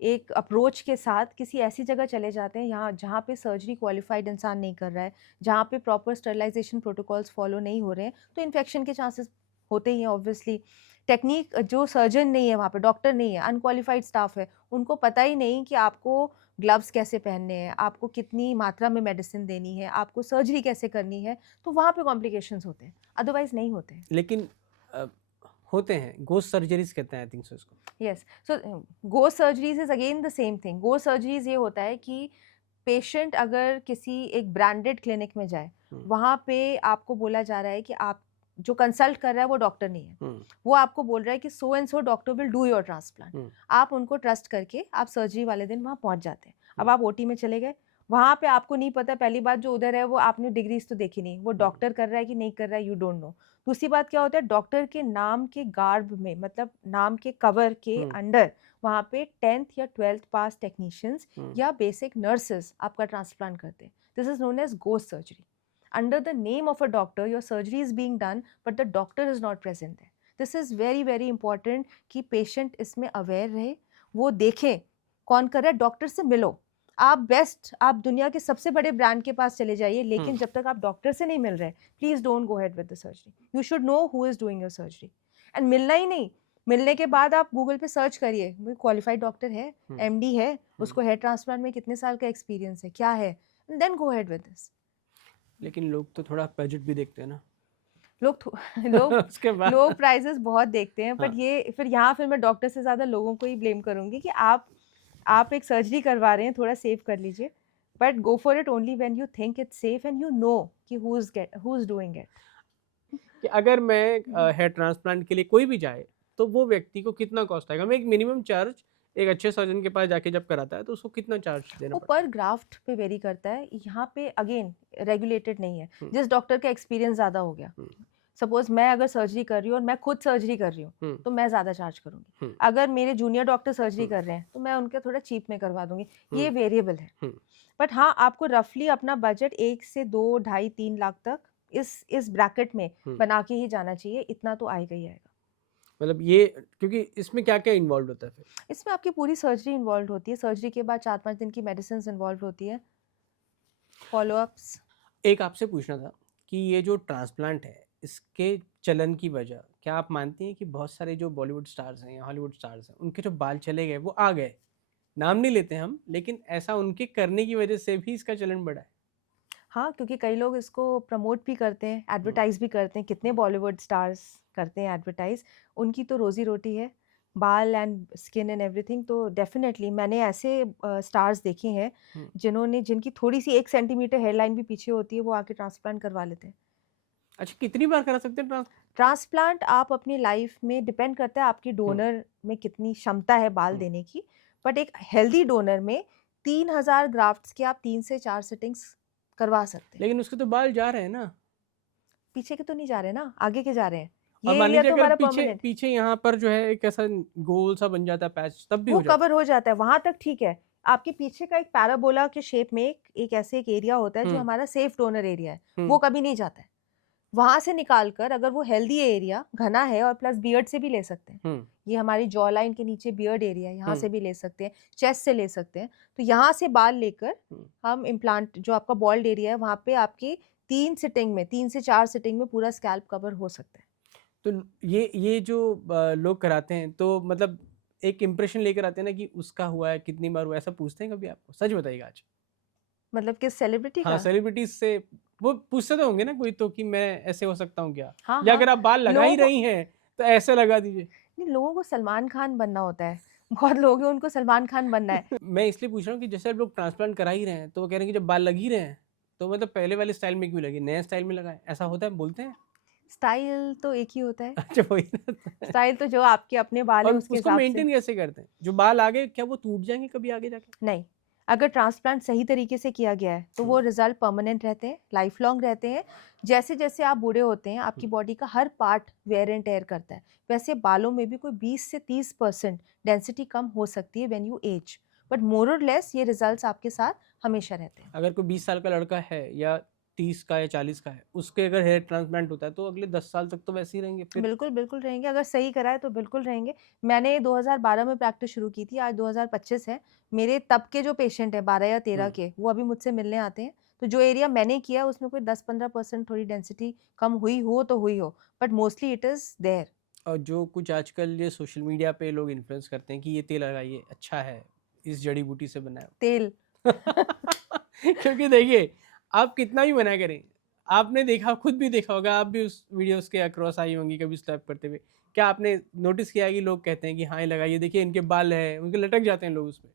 एक अप्रोच के साथ किसी ऐसी जगह चले जाते हैं यहाँ जहाँ पे सर्जरी क्वालिफाइड इंसान नहीं कर रहा है, जहाँ पे प्रॉपर स्टरलाइजेशन प्रोटोकॉल्स फॉलो नहीं हो रहे हैं, तो इन्फेक्शन के चांसेस होते ही हैं ऑब्वियसली। टेक्निक जो सर्जन नहीं है वहाँ पे, डॉक्टर नहीं है, अनक्वालिफाइड स्टाफ है, उनको पता ही नहीं कि आपको ग्लव्स कैसे पहनने हैं, आपको कितनी मात्रा में मेडिसिन देनी है, आपको सर्जरी कैसे करनी है, तो वहाँ पे कॉम्प्लिकेशंस होते हैं, अदरवाइज नहीं होते हैं। लेकिन अ, होते हैं गोस्ट सर्जरीज कहते हैं आई थिंक सो इसको। Yes, so ghost surgeries is again the same thing. Ghost surgeries ये होता है कि पेशेंट अगर किसी एक ब्रांडेड क्लिनिक में जाए, हम्म, वहाँ पे आपको बोला जा रहा है कि आप जो कंसल्ट कर रहा है वो डॉक्टर नहीं है। हम्म, वो आपको बोल रहा है कि so and so doctor will do your transplant. Hmm, आप उनको ट्रस्ट करके आप सर्जरी वाले दिन वहाँ पहुँच जाते हैं। अब हम्म, आप ओटी में चले गए, वहाँ पे आपको नहीं पता, पहली बात जो उधर है वो आपने डिग्रीज़ तो देखी नहीं, वो हम्म, डॉक्टर कर रहा है कि नहीं कर रहा है, यू डोंट नो। दूसरी बात क्या होता है, डॉक्टर के नाम के गार्ब में, मतलब नाम के कवर के हम्म, अंडर वहाँ पे 10th या 12th पास टेक्नीशियंस हम्म, या बेसिक नर्सेस आपका ट्रांसप्लांट करते हैं। This is known as ghost surgery. Under the name of a doctor your surgery is being done but the doctor is not present there. This is very very important कि पेशेंट इसमें अवेयर रहे, वो देखें कौन कर रहा है, डॉक्टर से मिलो। आप दुनिया के सबसे बड़े ब्रांड के पास चले जाइए, लेकिन हम्म। जब तक आप डॉक्टर से नहीं मिल रहे, please don't go head with the surgery. You should know who is doing your surgery. And मिलना ही नहीं, मिलने के बाद आप गूगल पे सर्च करिए, क्वालिफाइड डॉक्टर है, हम्म, एमडी है, हम्म। उसको हेयर ट्रांसप्लांट में कितने साल का एक्सपीरियंस है, क्या है, then go head with this. लेकिन लोग तो थोड़ा बजट भी देखते हैं ना। लोग लोग उसके लोग बाद प्राइजेस बहुत देखते हैं, बट हाँ, ये फिर मैं डॉक्टर से ज़्यादा लोगों को ही ब्लेम करूंगी कि आप एक सर्जरी करवा रहे हैं, थोड़ा सेव कर लीजिए, but go for it only when you think it's safe and you know कि हु इज डूइंग इट। कि अगर मैं हेयर ट्रांसप्लांट के लिए कोई भी जाए तो वो व्यक्ति को कितना कॉस्ट आएगा, मैं एक मिनिमम चार्ज एक अच्छे सर्जन के पास जाके जब कराता है तो उसको कितना चार्ज देना वो पड़ता पर ग्राफ्ट पे वेरी करता है, यहाँ पे अगेन रेगुलेटेड नहीं है। है। जिस डॉक्टर का एक्सपीरियंस ज़्यादा हो गया, हम्म, सपोज मैं अगर सर्जरी कर रही हूँ और मैं खुद सर्जरी कर रही हूँ, हम्म, तो मैं ज़्यादा चार्ज करूँगी। हम्म, अगर मेरे जूनियर डॉक्टर सर्जरी हम्म, कर रहे हैं तो मैं उनके थोड़ा चीप में करवा दूंगी। ये हम्म, वेरिएबल है। हम्म, बट हाँ, आपको रफली अपना बजट 1 से 2, ढाई 3 लाख तक इस ब्रैकेट में हम्म। बना के ही जाना चाहिए, इतना तो आएगा ही आएगा। मतलब ये, क्योंकि इसमें क्या क्या इन्वॉल्व होता है फिर। इसमें आपकी पूरी सर्जरी इन्वॉल्व होती है, सर्जरी के बाद 4-5 दिन की मेडिसिन इन्वॉल्व होती है, फॉलोअप्स। एक आपसे पूछना था कि ये जो ट्रांसप्लांट है इसके चलन की वजह क्या आप मानती हैं कि बहुत सारे जो बॉलीवुड स्टार्स हैं या हॉलीवुड स्टार्स हैं उनके जो बाल चले गए वो आ गए, नाम नहीं लेते हम, लेकिन ऐसा उनके करने की वजह से भी इसका चलन बढ़ा है। हाँ, क्योंकि कई लोग इसको प्रमोट भी करते हैं, हम्म, एडवर्टाइज़ भी करते हैं, कितने हम्म, बॉलीवुड स्टार्स करते हैं एडवर्टाइज़, उनकी तो रोज़ी-रोटी है, बाल एंड स्किन एंड एवरीथिंग। तो डेफ़िनेटली मैंने ऐसे स्टार्स देखे हैं, हम्म। जिनकी थोड़ी-सी 1 सेंटीमीटर हेयरलाइन भी पीछे होती है, वो आके ट्रांसप्लांट करवा लेते हैं। अच्छा, कितनी बार करा सकते हैं ट्रांसप्लांट आप अपनी लाइफ़ में डिपेंड करता है आपकी हम्म, डोनर में कितनी क्षमता है बाल हम्म। देने की, बट एक हेल्दी डोनर में 3000 ग्राफ्ट्स की आप 3 से 4 सिटिंग्स करवा सकते हैं। लेकिन उसके तो बाल जा रहे हैं ना। पीछे के तो नहीं जा रहे ना, आगे के जा रहे हैं। और ये मान एरिया लीजिए तो अगर हमारा पीछे परमानेंट है, पीछे यहाँ पर जो है एक ऐसा गोल सा बन जाता है पैच, तब भी वो हो जाता कवर हो जाता है, वहाँ तक ठीक है। आपके पीछे का एक पैराबोला के शेप में एक एरिया होता है है। जो हमारा सेफ डोनर एरिया है, हम्म, वो कभी नहीं जाता है। वहाँ से निकाल कर अगर वो हेल्दी एरिया घना है और प्लस बियर्ड से भी ले सकते हैं। हम्म, ये हमारी जॉ लाइन के नीचे बियर्ड एरिया है, यहाँ हम्म, से भी ले सकते हैं, चेस्ट से ले सकते हैं। तो यहाँ से बाल लेकर हम्म। हम इम्प्लांट जो आपका बॉल्ड एरिया है, वहाँ पे आपकी 3 से 4 सिटिंग में पूरा स्कैल्प कवर हो सकता है। तो ये जो लोग कराते हैं तो मतलब एक इम्प्रेशन लेकर आते हैं ना कि उसका हुआ है, कितनी बार हुआ है, ऐसा पूछते हैं कभी आपको? सच बताइएगा आज। मतलब किस सेलिब्रिटी हाँ, का? सेलिब्रिटीज़ से वो पूछते तो होंगे ना कोई तो कि मैं ऐसे हो सकता हूँ क्या? हाँ, या हाँ। अगर आप बाल लगा ही लोगों को रही हैं, तो ऐसे लगा दीजिए। नहीं, लोगों को सलमान खान बनना होता है। बहुत लोग हैं उनको सलमान खान बनना है। मैं इसलिए पूछ रहा हूँ कि जैसे आप लोग ट्रांसप्लांट करा ही रहे हैं, तो वो कह रहे हैं कि जब बाल लग ही रहे हैं, तो मतलब पहले वाले स्टाइल में क्यों लगे? नए स्टाइल में लगाएँ, ऐसा होता है बोलते हैं? स्टाइल तो एक ही होता है। अच्छा वही ना। स्टाइल तो जो आपके अपने बाल हैं और उसके उसको हिसाब से। मेंटेन कैसे करते हैं? जो बाल आ गए, क्या वो टूट जाएँगे कभी आगे जाके? नहीं, अगर ट्रांसप्लांट सही तरीके से किया गया है, तो वो हुँ, रिज़ल्ट परमानेंट रहते हैं, लाइफ लॉन्ग रहते हैं। जैसे-जैसे आप बूढ़े होते हैं, आपकी हुँ। बॉडी का हर पार्ट वेयर एंड टेयर करता है। वैसे बालों में भी कोई 20 से 30% डेंसिटी कम हो सकती है when you age, but more और लेस ये रिज़ल्ट्स आपके साथ हमेशा रहते हैं। अगर कोई 20 साल का लड़का है या 30 का या 40 का है, उसके अगर हेयर ट्रांसप्लांट होता है, तो अगले 10 साल तक तो वैसे ही रहेंगे फिर? बिल्कुल, बिल्कुल रहेंगे, अगर सही कराए तो बिल्कुल रहेंगे। मैंने 2012 में प्रैक्टिस शुरू की थी, आज 2025 है। मेरे तब के जो पेशेंट हैं 12 या 13 हुँ। के, वो अभी मुझसे मिलने आते हैं। तो जो एरिया मैंने किया उसमें कोई 10-15% थोड़ी डेंसिटी कम हुई हो तो हुई हो, but mostly it is there. और जो कुछ आजकल ये सोशल मीडिया पे लोग इन्फ्लुएंस करते हैं कि ये तेल लगाइए, अच्छा है, इस जड़ी-बूटी से बना है। तेल। क्योंकि देखिए, आप कितना भी मना करें, आपने देखा खुद भी देखा होगा, आप भी उस वीडियोज़ के अक्रॉस आई होंगी कभी स्वैप करते हुए। क्या आपने नोटिस किया है कि लोग कहते हैं कि हाँ, ये लगाइए, देखिए इनके बाल हैं, उनके लटक जाते हैं लोग उसपे।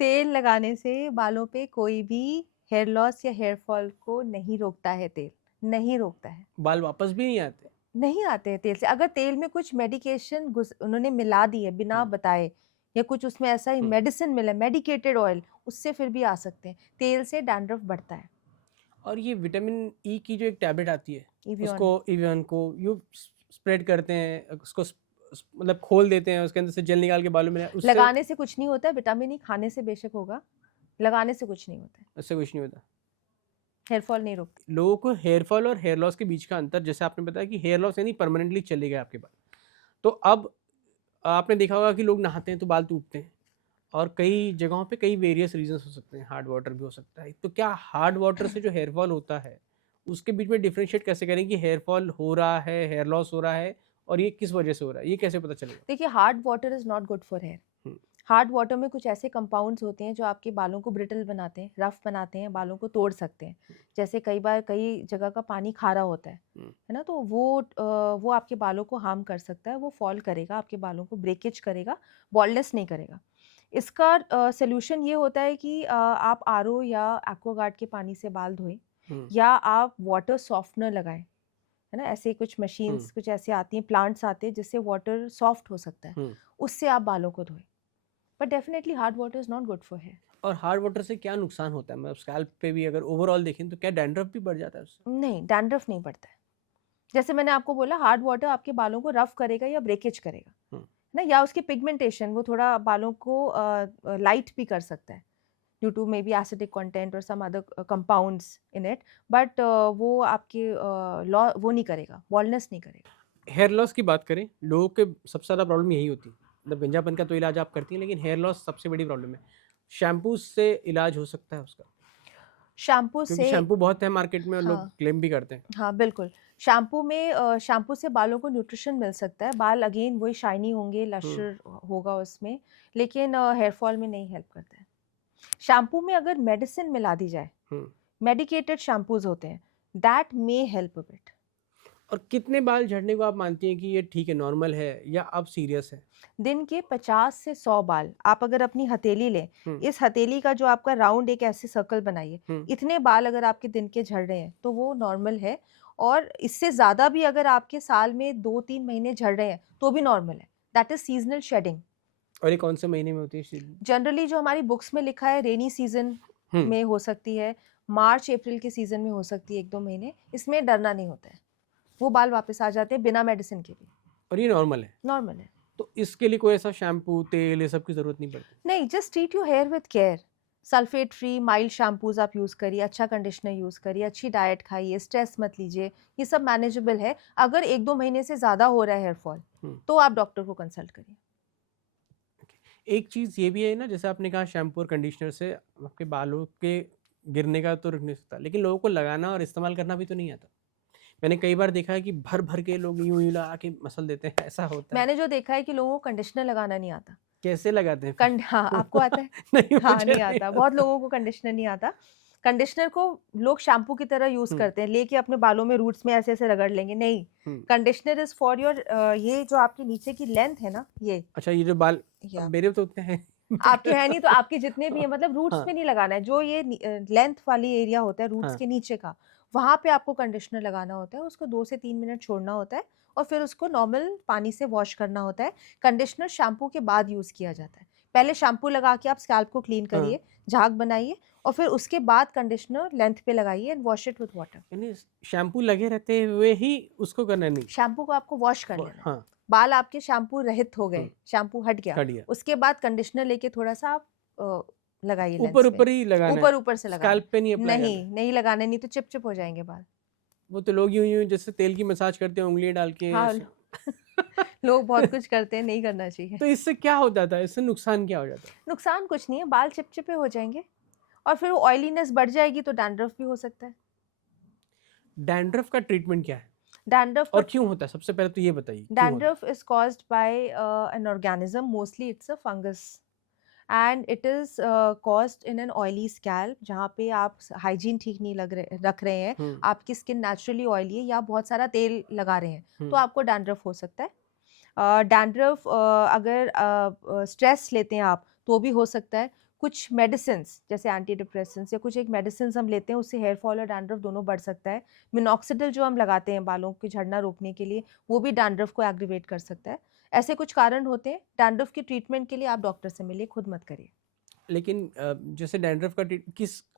तेल लगाने से बालों पे कोई भी हेयर लॉस या हेयर फॉल को नहीं रोकता है तेल, नहीं रोकता है। बाल वापस भी नहीं आते। नहीं आते हैं तेल से। अगर तेल में कुछ मेडिकेशन घुस उन्होंने मिला दी है बिना हुँ, बताए, या कुछ उसमें ऐसा ही हुँ। मेडिसिन मिला है, मेडिकेटेड ऑयल, उससे फिर भी आ सकते हैं। तेल से डैंड्रफ बढ़ता है। और ये विटामिन ई की जो एक टैबलेट आती है, इवियन। उसको इवन को यूँ स्प्रेड करते हैं, उसको मतलब खोल देते हैं, उसके अंदर से जेल निकाल के बालों में उससे लगाने से कुछ नहीं होता है, विटामिन ई खाने से बेशक होगा, लगाने से कुछ नहीं होता है। उससे कुछ नहीं होता। हेयर फॉल नहीं रोकती। लोगों को हेयर फॉल और हेयर लॉस के बीच का अंतर, जैसे आपने बताया कि हेयर लॉस यानी परमानेंटली चले गए आपके बाल। तो अब आपने देखा होगा कि लोग नहाते हैं तो बाल टूटते हैं, और कई जगहों पे कई वेरियस रीजंस हो सकते हैं, हार्ड वाटर भी हो सकता है। तो क्या हार्ड वाटर से जो हेयर फॉल होता है, उसके बीच में डिफरेंशिएट कैसे करें कि हेयर फॉल हो रहा है, हेयर लॉस हो रहा है, और ये किस वजह से हो रहा है, ये कैसे पता चलेगा? देखिए, hard water is not good for hair. Hmm, hard water में कुछ ऐसे कंपाउंड्स होते हैं जो आपके बालों को ब्रिटल बनाते हैं, रफ बनाते हैं, बालों को तोड़ सकते हैं। जैसे कई बार कई जगह का पानी खारा होता हम्म, है ना? तो वो आपके बालों को हार्म कर सकता है, वो फॉल करेगा, आपके बालों को ब्रेकेज करेगा, बॉल्डनेस नहीं करेगा। इसका सॉल्यूशन ये होता है कि आप आरओ या एक्वागार्ड के पानी से बाल धोएँ, हम्म, या आप वाटर सॉफ्टनर लगाएँ, है ना? ऐसे कुछ हम्म, मशीन्स कुछ ऐसी आती हैं, प्लांट्स आते हैं जिससे वाटर सॉफ्ट हो सकता है, हम्म। उससे आप बालों को धोएँ। But definitely hard water is not good for hair. और हार्ड वाटर से क्या नुकसान होता है? मतलब स्कैल्प पे भी अगर ओवरऑल देखें तो क्या डैंड्रफ भी बढ़ जाता है उससे? नहीं, डैंड्रफ नहीं बढ़ता है। जैसे मैंने आपको बोला, हार्ड वाटर आपके बालों को रफ करेगा या ब्रेकेज करेगा, हम्म, है ना? या उसकी पिगमेंटेशन वो थोड़ा बालों को लाइट भी कर सकता है, due to maybe acidic content और some other compounds in it, but वो आपके लॉ वो नहीं करेगा, बॉल्डनेस नहीं करेगा। हेयर लॉस की बात करें, लोगों के सबसे ज़्यादा प्रॉब्लम यही होती है। मतलब गंजापन का तो इलाज आप करती हैं, लेकिन हेयर लॉस सबसे बड़ी प्रॉब्लम है। शैम्पू से इलाज हो सकता है उसका? शैम्पू क्योंकि से। शैम्पू बहुत है मार्केट में और लोग हाँ। क्लेम भी करते हैं। हाँ, बिल्कुल। शैम्पू से बालों को न्यूट्रिशन मिल सकता है, बाल अगेन वही शाइनी होंगे, हुँ, लश्यर होगा उसमें, लेकिन हेयर फॉल में नहीं हेल्प करता है। शैम्पू में अगर मेडिसिन मिला दी जाए, हुँ। मेडिकेटेड शैम्पूज़ होते हैं, that may help a bit. और कितने बाल झड़ने को आप मानती हैं कि ये ठीक है, नॉर्मल है, या अब सीरियस है? दिन के 50 से 100 बाल, आप अगर अपनी हथेली लें, हुँ, इस हथेली का जो आपका राउंड एक ऐसे सर्कल बनाइए, हुँ। इतने बाल अगर आपके दिन के झड़ रहे हैं, तो वो नॉर्मल है, और इससे ज़्यादा भी अगर आपके साल में 2-3 महीने झड़ रहे हैं, तो भी नॉर्मल है। That is seasonal shedding. और ये कौन से महीने में होती है सीजन? जनरली जो हमारी बुक्स में लिखा है, रेनी सीज़न हुँ। में हो सकती है, मार्च अप्रैल के सीज़न में हो सकती है 1-2 महीने, इसमें डरना नहीं होता है। वो बाल वापस आ जाते हैं बिना मेडिसिन के भी, और ये नॉर्मल है। नॉर्मल है। तो इसके लिए कोई ऐसा शैम्पू, तेल ये सब की ज़रूरत नहीं पड़ती? नहीं, just treat your hair with care. Sulphate free mild shampoos आप यूज़ करिए, अच्छा कंडीशनर यूज़ करिए, अच्छी डाइट खाइए, स्ट्रेस मत लीजिए, ये सब मैनेजेबल है। अगर 1-2 महीने से ज़्यादा हो रहा है हेयर फॉल, हुँ, तो आप डॉक्टर को कंसल्ट करिए। ओके। एक चीज़ ये भी है ना, जैसे आपने कहा शैम्पू और कंडीशनर से आपके बालों के गिरने का तो रुक नहीं सकता, लेकिन लोगों को लगाना और इस्तेमाल करना भी तो नहीं आता। मैंने कई बार देखा है कि भर-भर के लोग यूँ ही लगा के मसल देते हैं, ऐसा होता है। मैंने जो देखा है कि लोगों को कंडीशनर लगाना नहीं आता। कैसे लगाते हैं फिर? हाँ, आपको आता है? नहीं, हाँ, मुझे नहीं नहीं आता। आता। बहुत लोगों को कंडीशनर नहीं आता। कंडीशनर को लोग शैम्पू की तरह यूज़ हुँ, करते हैं, लेके अपने बालों में रूट्स में ऐसे-ऐसे रगड़ लेंगे, नहीं। हुँ। कंडीशनर इज़ फॉर योर ये जो आपके नीचे की लेंथ है ना, ये अच्छा, ये जो बाल, अब या मेरे तो उतने हैं मैं आपके कह है रहा नहीं तो हूँ। आपके जितने भी हैं मतलब रूट्स हाँ, पे नहीं लगाना है, जो ये लेंथ वाली एरिया होता है रूट्स हाँ। के नीचे का, वहाँ पे आपको कंडीशनर लगाना होता है, उसको 2 से 3 मिनट छोड़ना होता है और फिर उसको नॉर्मल पानी से वॉश करना होता है। कंडीशनर शैम्पू के बाद यूज़ किया जाता है। पहले शैम्पू लगा के आप स्कैल्प को क्लीन हाँ, करिए, झाग बनाइए और फिर उसके बाद कंडीशनर लेंथ पे लगाइए and wash it with water. यानी शैम्पू लगे रहते हुए ही उसको करना नहीं। शैम्पू को आपको वॉश कर वो लेना है। हाँ, बाल आपके शैम्पू रहित हो हुँ, गए, शैम्पू हट गया, हट गया। उसके बाद कंडीशनर लेके थोड़ा-सा आप लगाइए लेंस पे। ऊपर-ऊपर ही लगाना है, ऊपर-ऊपर से लगाना है। स्कैल्प पे नहीं अप्लाई करना नहीं, है। नहीं लगाना है, नहीं तो चिप-चिप हो जाएँगे बाल। वो तो लोग यूँ-यूँ जैसे तेल की मसाज करते हैं उँगलियाँ डाल के हाँ, ऐसे। लोग बहुत कुछ करते हैं, नहीं करना चाहिए। तो इससे क्या हो जाता है? इससे नुकसान क्या हो जाता है? नुकसान कुछ नहीं है, बाल चिपचिपे हो जाएँगे और फिर वो ऑयलीनेस बढ़ जाएगी तो डैंड्रफ भी हो सकता है। डैंड्रफ का ट्रीटमेंट क्या है? डैंड्रफ का और क्यों होता है? सबसे पहले तो ये बताइए, क्यों होता है? Dandruff is caused by an organism, mostly it's a fungus and it is caused in an oily scalp जहाँ पे आप हाइजीन ठीक नहीं रख रहे हैं, हुँ, आपकी स्किन नेचुरली ऑयली है या बहुत सारा तेल लगा रहे हैं, तो हुँ, आपको डैंड्रफ हो सकता है। डैंड्रफ अगर स्ट्रेस लेते हैं आप तो भी हो सकता है। कुछ मेडिसिन्स जैसे एंटी डिप्रेसेंट्स या कुछ एक मेडिसिन्स हम लेते हैं उससे हेयर फॉल और डैंड्रफ दोनों बढ़ सकता है। मिनॉक्सिडिल जो हम लगाते हैं बालों की झड़ना रोकने के लिए वो भी डैंड्रफ को एग्रीवेट कर सकता है। ऐसे कुछ कारण होते हैं। डैंड्रफ की ट्रीटमेंट के लिए आप डॉक्टर से मिलिए, खुद मत करिए। लेकिन जैसे डैंड्रफ का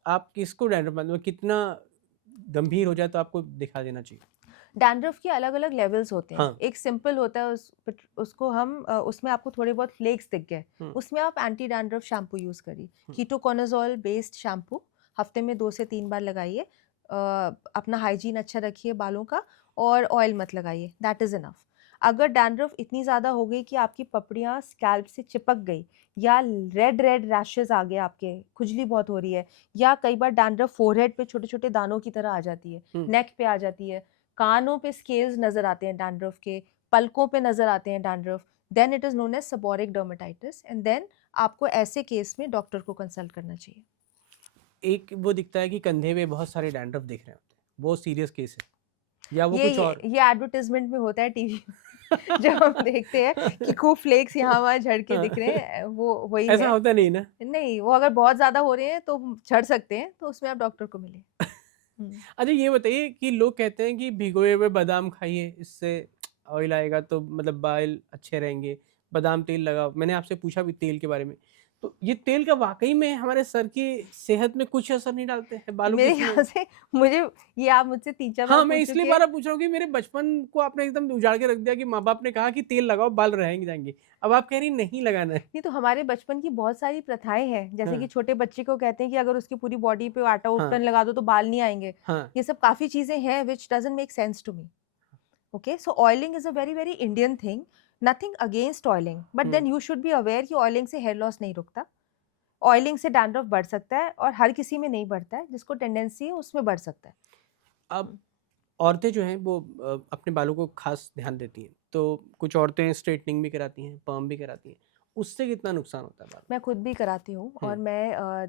आप किसको डैंड्रफ मानते हो? कितना गंभीर हो जाए तो आपको दिखा देना चाहिए? डैंड्रफ के अलग-अलग लेवल्स होते हैं। हाँ, एक सिंपल होता है उसको हम उसमें आपको थोड़े बहुत फ्लेक्स दिख गए, हुँ, उसमें आप एंटी डैंड्रफ शैम्पू यूज़ करिए। हुँ। कीटोकोनाज़ोल बेस्ड शैम्पू हफ्ते में 2 से 3 बार लगाइए। अपना हाइजीन अच्छा रखिए बालों का और ऑयल मत लगाइए, दैट इज़ इनफ। अगर डैंड्रफ इतनी ज़्यादा हो गई कि आपकी पपड़ियाँ स्कैल्प से चिपक गई या रेड-रेड रैशेज़ आ गए आपके, खुजली बहुत हो रही है या कई बार डैंड्रफ फोरहेड पे छोटे-छोटे दानों की तरह आ जाती है, हुँ। नेक पे आ जाती है, कानों पे स्केल्स नज़र आते हैं डैंड्रफ के, पलकों पे नज़र आते हैं dandruff, then it is known as seborrhoeic dermatitis and then आपको ऐसे केस में डॉक्टर को कंसल्ट करना चाहिए। एक वो दिखता है कि कंधे में बहुत सारे डैंड्रफ दिख रहे होते हैं, वो सीरियस केस है या वो ये कुछ ये और? ये एडवर्टाइज़मेंट में होता है टीवी में जब हम देखते हैं कि खूब फ्लेक्स यहाँ-वहाँ झड़ के हाँ, दिख रहे हैं, वो वही ऐसा है। होता नहीं ना? नहीं, वो अगर बहुत ज़्यादा हो रहे हैं तो झड़ सकते हैं, तो उसमें आप डॉक्टर को मिलिए। हुँ। अच्छा, ये बताइए कि लोग कहते हैं कि भिगोए हुए बादाम खाइए, इससे ऑयल आएगा तो मतलब बाल अच्छे रहेंगे, बादाम तेल लगाओ। मैंने आपसे पूछा भी तेल के बारे में। तो ये तेल का वाक़ई में हमारे सर की सेहत में कुछ असर नहीं डालते हैं, बालों की मेरे इसमें? ख्याल से मुझे ये आप मुझसे 3-4 बार हाँ, मैं पूछ इसलिए चुके हैं। बार-बार पूछ रहा हूँ कि मेरे बचपन को आपने एकदम उजाड़ के रख दिया कि माँ-बाप ने कहा कि तेल लगाओ, बाल रहेंगे जाएँगे। अब आप कह रही हैं नहीं लगाना है। नहीं तो हमारे बचपन की बहुत सारी प्रथाएँ हैं, जैसे कि हाँ, छोटे बच्चे को कहते हैं कि अगर उसकी पूरी बॉडी पे आटा हाँ, उपटन लगा दो तो बाल नहीं आएँगे। हाँ। ये सब काफ़ी चीज़ें हैं which doesn't make sense to me. Okay, so oiling is a very, very Indian thing, nothing against oiling, but hmm. Then you should be aware कि ऑयलिंग से हेयर लॉस नहीं रुकता। ऑयलिंग से डैंड्रफ बढ़ सकता है और हर किसी में नहीं बढ़ता है, जिसको टेंडेंसी है उसमें बढ़ सकता है। अब हुँ। औरतें जो हैं वो अपने बालों को ख़ास ध्यान देती हैं। तो कुछ औरतें स्ट्रेटनिंग भी कराती हैं, पर्म भी कराती हैं। उससे कितना नुकसान होता है बालों मैं खुद भी कराती हूँ को? और मैं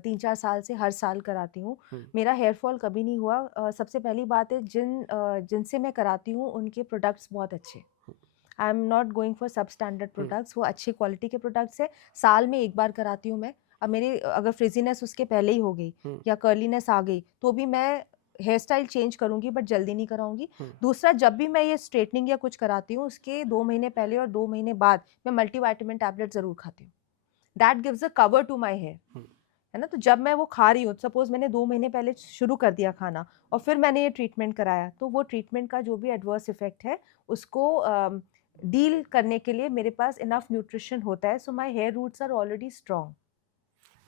3-4 साल से हर साल कराती हूँ। हुँ, मेरा हेयर फॉल कभी नहीं हुआ। सबसे पहली बात है जिनसे मैं कराती हूँ उनके प्रोडक्ट्स बहुत अच्छे हैं। Hmm, I am not going for substandard hmm, products, वो अच्छी क्वालिटी के प्रोडक्ट्स हैं। साल में 1 बार कराती हूँ मैं। अब मेरी अगर फ्रिज़ीनेस उसके पहले ही हो गई हुँ, या कर्लीनेस आ गई, तो भी मैं हेयर स्टाइल चेंज करूँगी बट जल्दी नहीं कराऊँगी। हुँ, दूसरा जब भी मैं ये स्ट्रेटनिंग या कुछ कराती हूँ, उसके 2 महीने पहले और 2 महीने बाद मैं मल्टीविटामिन टैबलेट ज़रूर खाती हूँ। That gives a cover to my hair, hmm. है ना? तो जब मैं वो खा रही हूँ, सपोज़ मैंने 2 महीने पहले शुरू कर दिया खाना और फिर मैंने ये ट्रीटमेंट कराया, तो वो ट्रीटमेंट का जो भी एडवर्स इफ़ेक्ट है, उसको डील करने के लिए मेरे पास इनफ न्यूट्रिशन होता है, so my hair roots are already strong.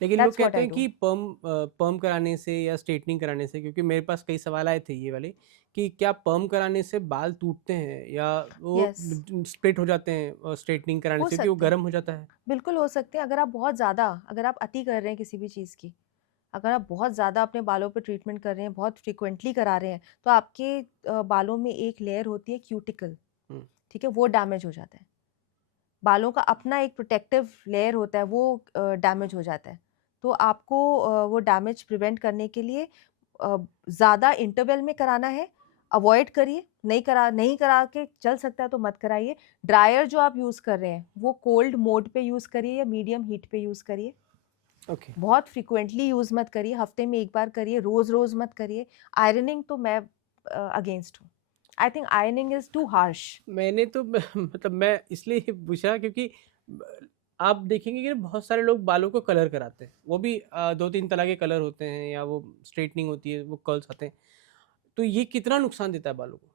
लेकिन लोग दैट्स व्हाट कहते आई हैं डू। कि पर्म कराने से या स्ट्रेटनिंग कराने से, क्योंकि मेरे पास कई सवाल आए थे ये वाले, कि क्या पर्म कराने से बाल टूटते हैं या वो येस, स्प्लिट हो जाते हैं स्ट्रेटनिंग कराने हो से, क्योंकि वो सकते हैं। गर्म हो जाता है? बिल्कुल हो सकते हैं अगर आप अति कर रहे हैं किसी भी चीज़ की, अगर आप बहुत ज़्यादा अपने बालों पे ट्रीटमेंट कर रहे हैं, बहुत फ्रीक्वेंटली करा रहे हैं, तो आपके बालों में एक लेयर होती है क्यूटिकल, हुँ, ठीक है? वो डैमेज हो जाता है। बालों का अपना एक प्रोटेक्टिव लेयर होता है, वो डैमेज हो जाता है। तो आपको वो डैमेज प्रिवेंट करने के लिए ज़्यादा इंटरवल में कराना है, अवॉइड करिए, नहीं करा के चल सकता है तो मत कराइए। ड्रायर जो आप यूज़ कर रहे हैं, वो कोल्ड मोड पे यूज़ करिए या मीडियम हीट पे यूज़ करिए। ओके। बहुत फ्रीक्वेंटली यूज़ मत करिए, हफ्ते में 1 बार करिए, रोज़-रोज़ मत करिए। आयरनिंग तो मैं अगेंस्ट हूँ। I think ironing is too harsh. मैंने तो मतलब मैं इसलिए पूछा क्योंकि आप देखेंगे कि बहुत सारे लोग बालों को कलर कराते हैं, वो भी 2-3 तरह के कलर होते हैं, या वो स्ट्रेटनिंग होती है, वो कर्ल्स आते हैं। तो ये कितना नुकसान देता है बालों को?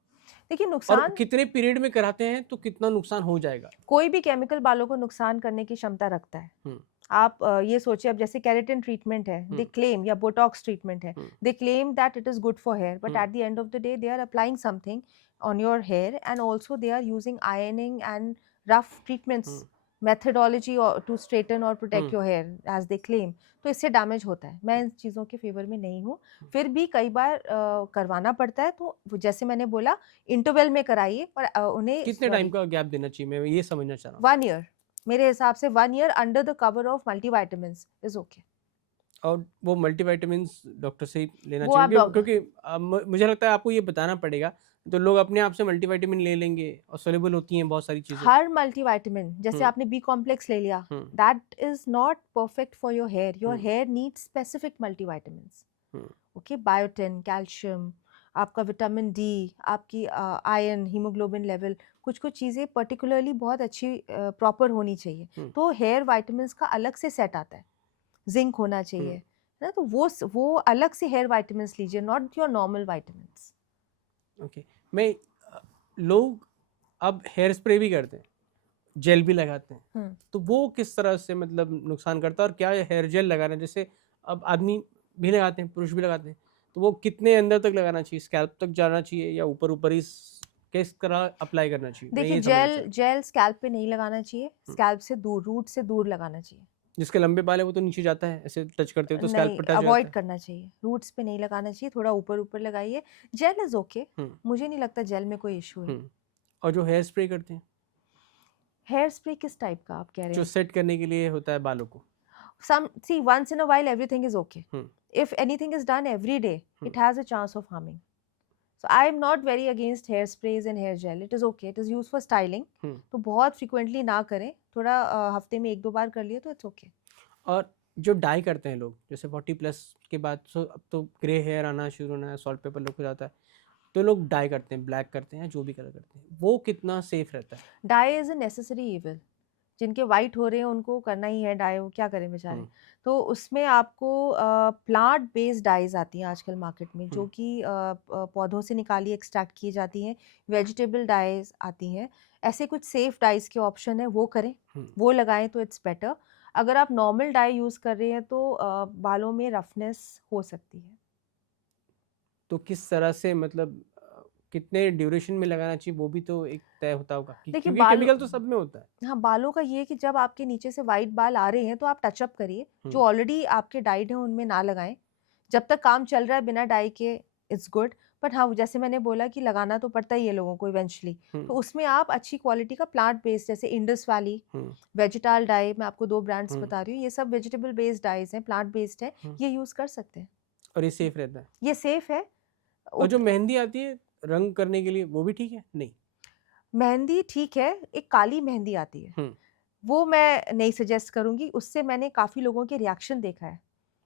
देखिए और नुकसान, कितने पीरियड में कराते हैं तो कितना नुकसान हो जाएगा? कोई भी केमिकल बालों को नुकसान करने की क्षमता रखता है। हुँ, आप ये सोचिए, अब जैसे केराटिन ट्रीटमेंट है, हुँ, दे क्लेम, या बोटॉक्स ट्रीटमेंट है, hmm, they claim that it is good for hair, but hmm, at the end of the day they are applying something on your hair, and also they are using ironing and rough treatments hmm, methodology to straighten और protect hmm, your hair as they claim. तो इससे डैमेज होता है। मैं इन चीज़ों के फेवर में नहीं हूँ। फिर भी कई बार करवाना पड़ता है, तो जैसे मैंने बोला, इंटरवल में कराइए और उन्हें कितने टाइम सॉरी का गैप देना चाहिए? मैं ये समझना चाह रहा हूँ। 1 ईयर, मेरे हिसाब से 1 year under the cover of multivitamins is okay. और वो मल्टीविटामिन्स डॉक्टर से ही लेना वो चाहिए, आप क्योंकि क्योंकि मुझे लगता है आपको ये बताना पड़ेगा, तो लोग अपने आप से मल्टीविटामिन ले लेंगे और सोल्यूबल होती हैं बहुत सारी चीज़ें। हर मल्टीविटामिन, जैसे हुँ, आपने बी कॉम्प्लेक्स ले लिया, hmm, that is not perfect for your hair. Your hmm, hair needs specific multivitamins. Hmm, okay, biotin, calcium, आपका विटामिन डी, आपकी आयरन, हीमोग्लोबिन लेवल, कुछ-कुछ चीज़ें पर्टिकुलरली बहुत अच्छी प्रॉपर होनी चाहिए। हुँ, तो हेयर विटामिन्स का अलग से सेट आता है। ज़िंक होना चाहिए, हुँ, है ना? तो वो अलग से हेयर विटामिन्स लीजिए, not your normal vitamins. Okay. मैं लोग अब हेयर स्प्रे भी करते हैं, जेल भी लगाते हैं, हुँ। तो वो किस तरह से मतलब नुकसान करता है, और क्या हेयर जेल लगाना, जैसे अब आदमी भी लगाते हैं, पुरुष भी लगाते हैं, तो वो कितने अंदर तक लगाना चाहिए? स्कैल्प तक जाना चाहिए या ऊपर-ऊपर ही किस तरह अप्लाई करना चाहिए? मैं देखिए, ये समझना जेल चाह रहा जेल स्कैल्प पे नहीं लगाना चाहिए, हूँ। स्कैल्प से दूर, रूट से दूर लगाना चाहिए। जिसके लंबे बाल है वो तो नीचे जाता है, ऐसे टच करते हो तो स्कैल्प नहीं, पे टच हो जाता अवॉइड है। करना चाहिए, रूट्स पे नहीं लगाना चाहिए, थोड़ा ऊपर-ऊपर लगाइए। जेल इज़ ओके, हुँ, मुझे नहीं लगता जेल में कोई इश्यू है। हुँ। और जो हेयर स्प्रे करते हैं, हेयर स्प्रे किस टाइप का आप कह रहे जो हैं? सेट करने के लिए होता है बालों को। Some see, once in a while everything is okay. Hmm, If anything is done every day, hmm, it has a chance of harming. So I am not very against hairsprays and hair gel. It is okay. It is used for styling. हुँ। तो बहुत frequently ना करें, थोड़ा हफ्ते में 1-2 बार कर लिए तो it's okay. और जो डाई करते हैं लोग, जैसे 40 प्लस के बाद अब तो ग्रे हेयर आना शुरू होना है, सॉल्ट पेपर लुक हो जाता है, तो लोग डाई करते हैं, ब्लैक करते हैं, जो भी कलर करते हैं। वो कितना सेफ रहता है? Dye is a necessary evil. जिनके वाइट हो रहे हैं उनको करना ही है डाई, वो क्या करें बेचारे। हुँ, तो उसमें आपको प्लांट बेस्ड डाइज आती हैं आजकल मार्केट में, हुँ, जो कि पौधों से निकाली एक्सट्रैक्ट की जाती हैं। वेजिटेबल डाइज आती हैं। ऐसे कुछ सेफ डाइज के ऑप्शन है, वो करें, हुँ। वो लगाएं तो इट्स बेटर। अगर आप नॉर्मल डाई यूज़ कर रहे हैं तो बालों में रफनेस हो सकती है। तो किस तरह से मतलब कितने ड्यूरेशन में लगाना चाहिए, वो भी तो एक तय होता होगा, कि देखिए क्योंकि बालों केमिकल तो सब में होता है। हाँ, बालों का ये है कि जब आपके नीचे से व्हाइट बाल आ रहे हैं तो आप टचअप करिए। हुँ, जो ऑलरेडी आपके डाइड हैं उनमें ना लगाएँ। जब तक काम चल रहा है बिना डाई के, इट्स गुड। बट हाँ, जैसे मैंने बोला कि लगाना तो पड़ता ही है लोगों को इवेंचुअली। हुँ, तो उसमें आप अच्छी क्वालिटी का प्लांट बेस्ड, जैसे इंडस वैली, हुँ, वेजिटाल डाई, मैं आपको 2 ब्रांड्स हुँ, बता रही हूँ। ये सब वेजिटेबल बेस्ड डाइज़ हैं, प्लांट बेस्ड हैं, हुँ। ये यूज़ कर सकते हैं। और ये सेफ रहता है। ये सेफ है। और जो उत मेहंदी आती है रंग करने के लिए, वो भी ठीक है? नहीं? मेहंदी ठीक है, एक काली मेहंदी आती है। हुँ, वो मैं नहीं सजेस्ट करूँगी, उससे मैंने काफ़ी लोगों के रिएक्शन देखा है।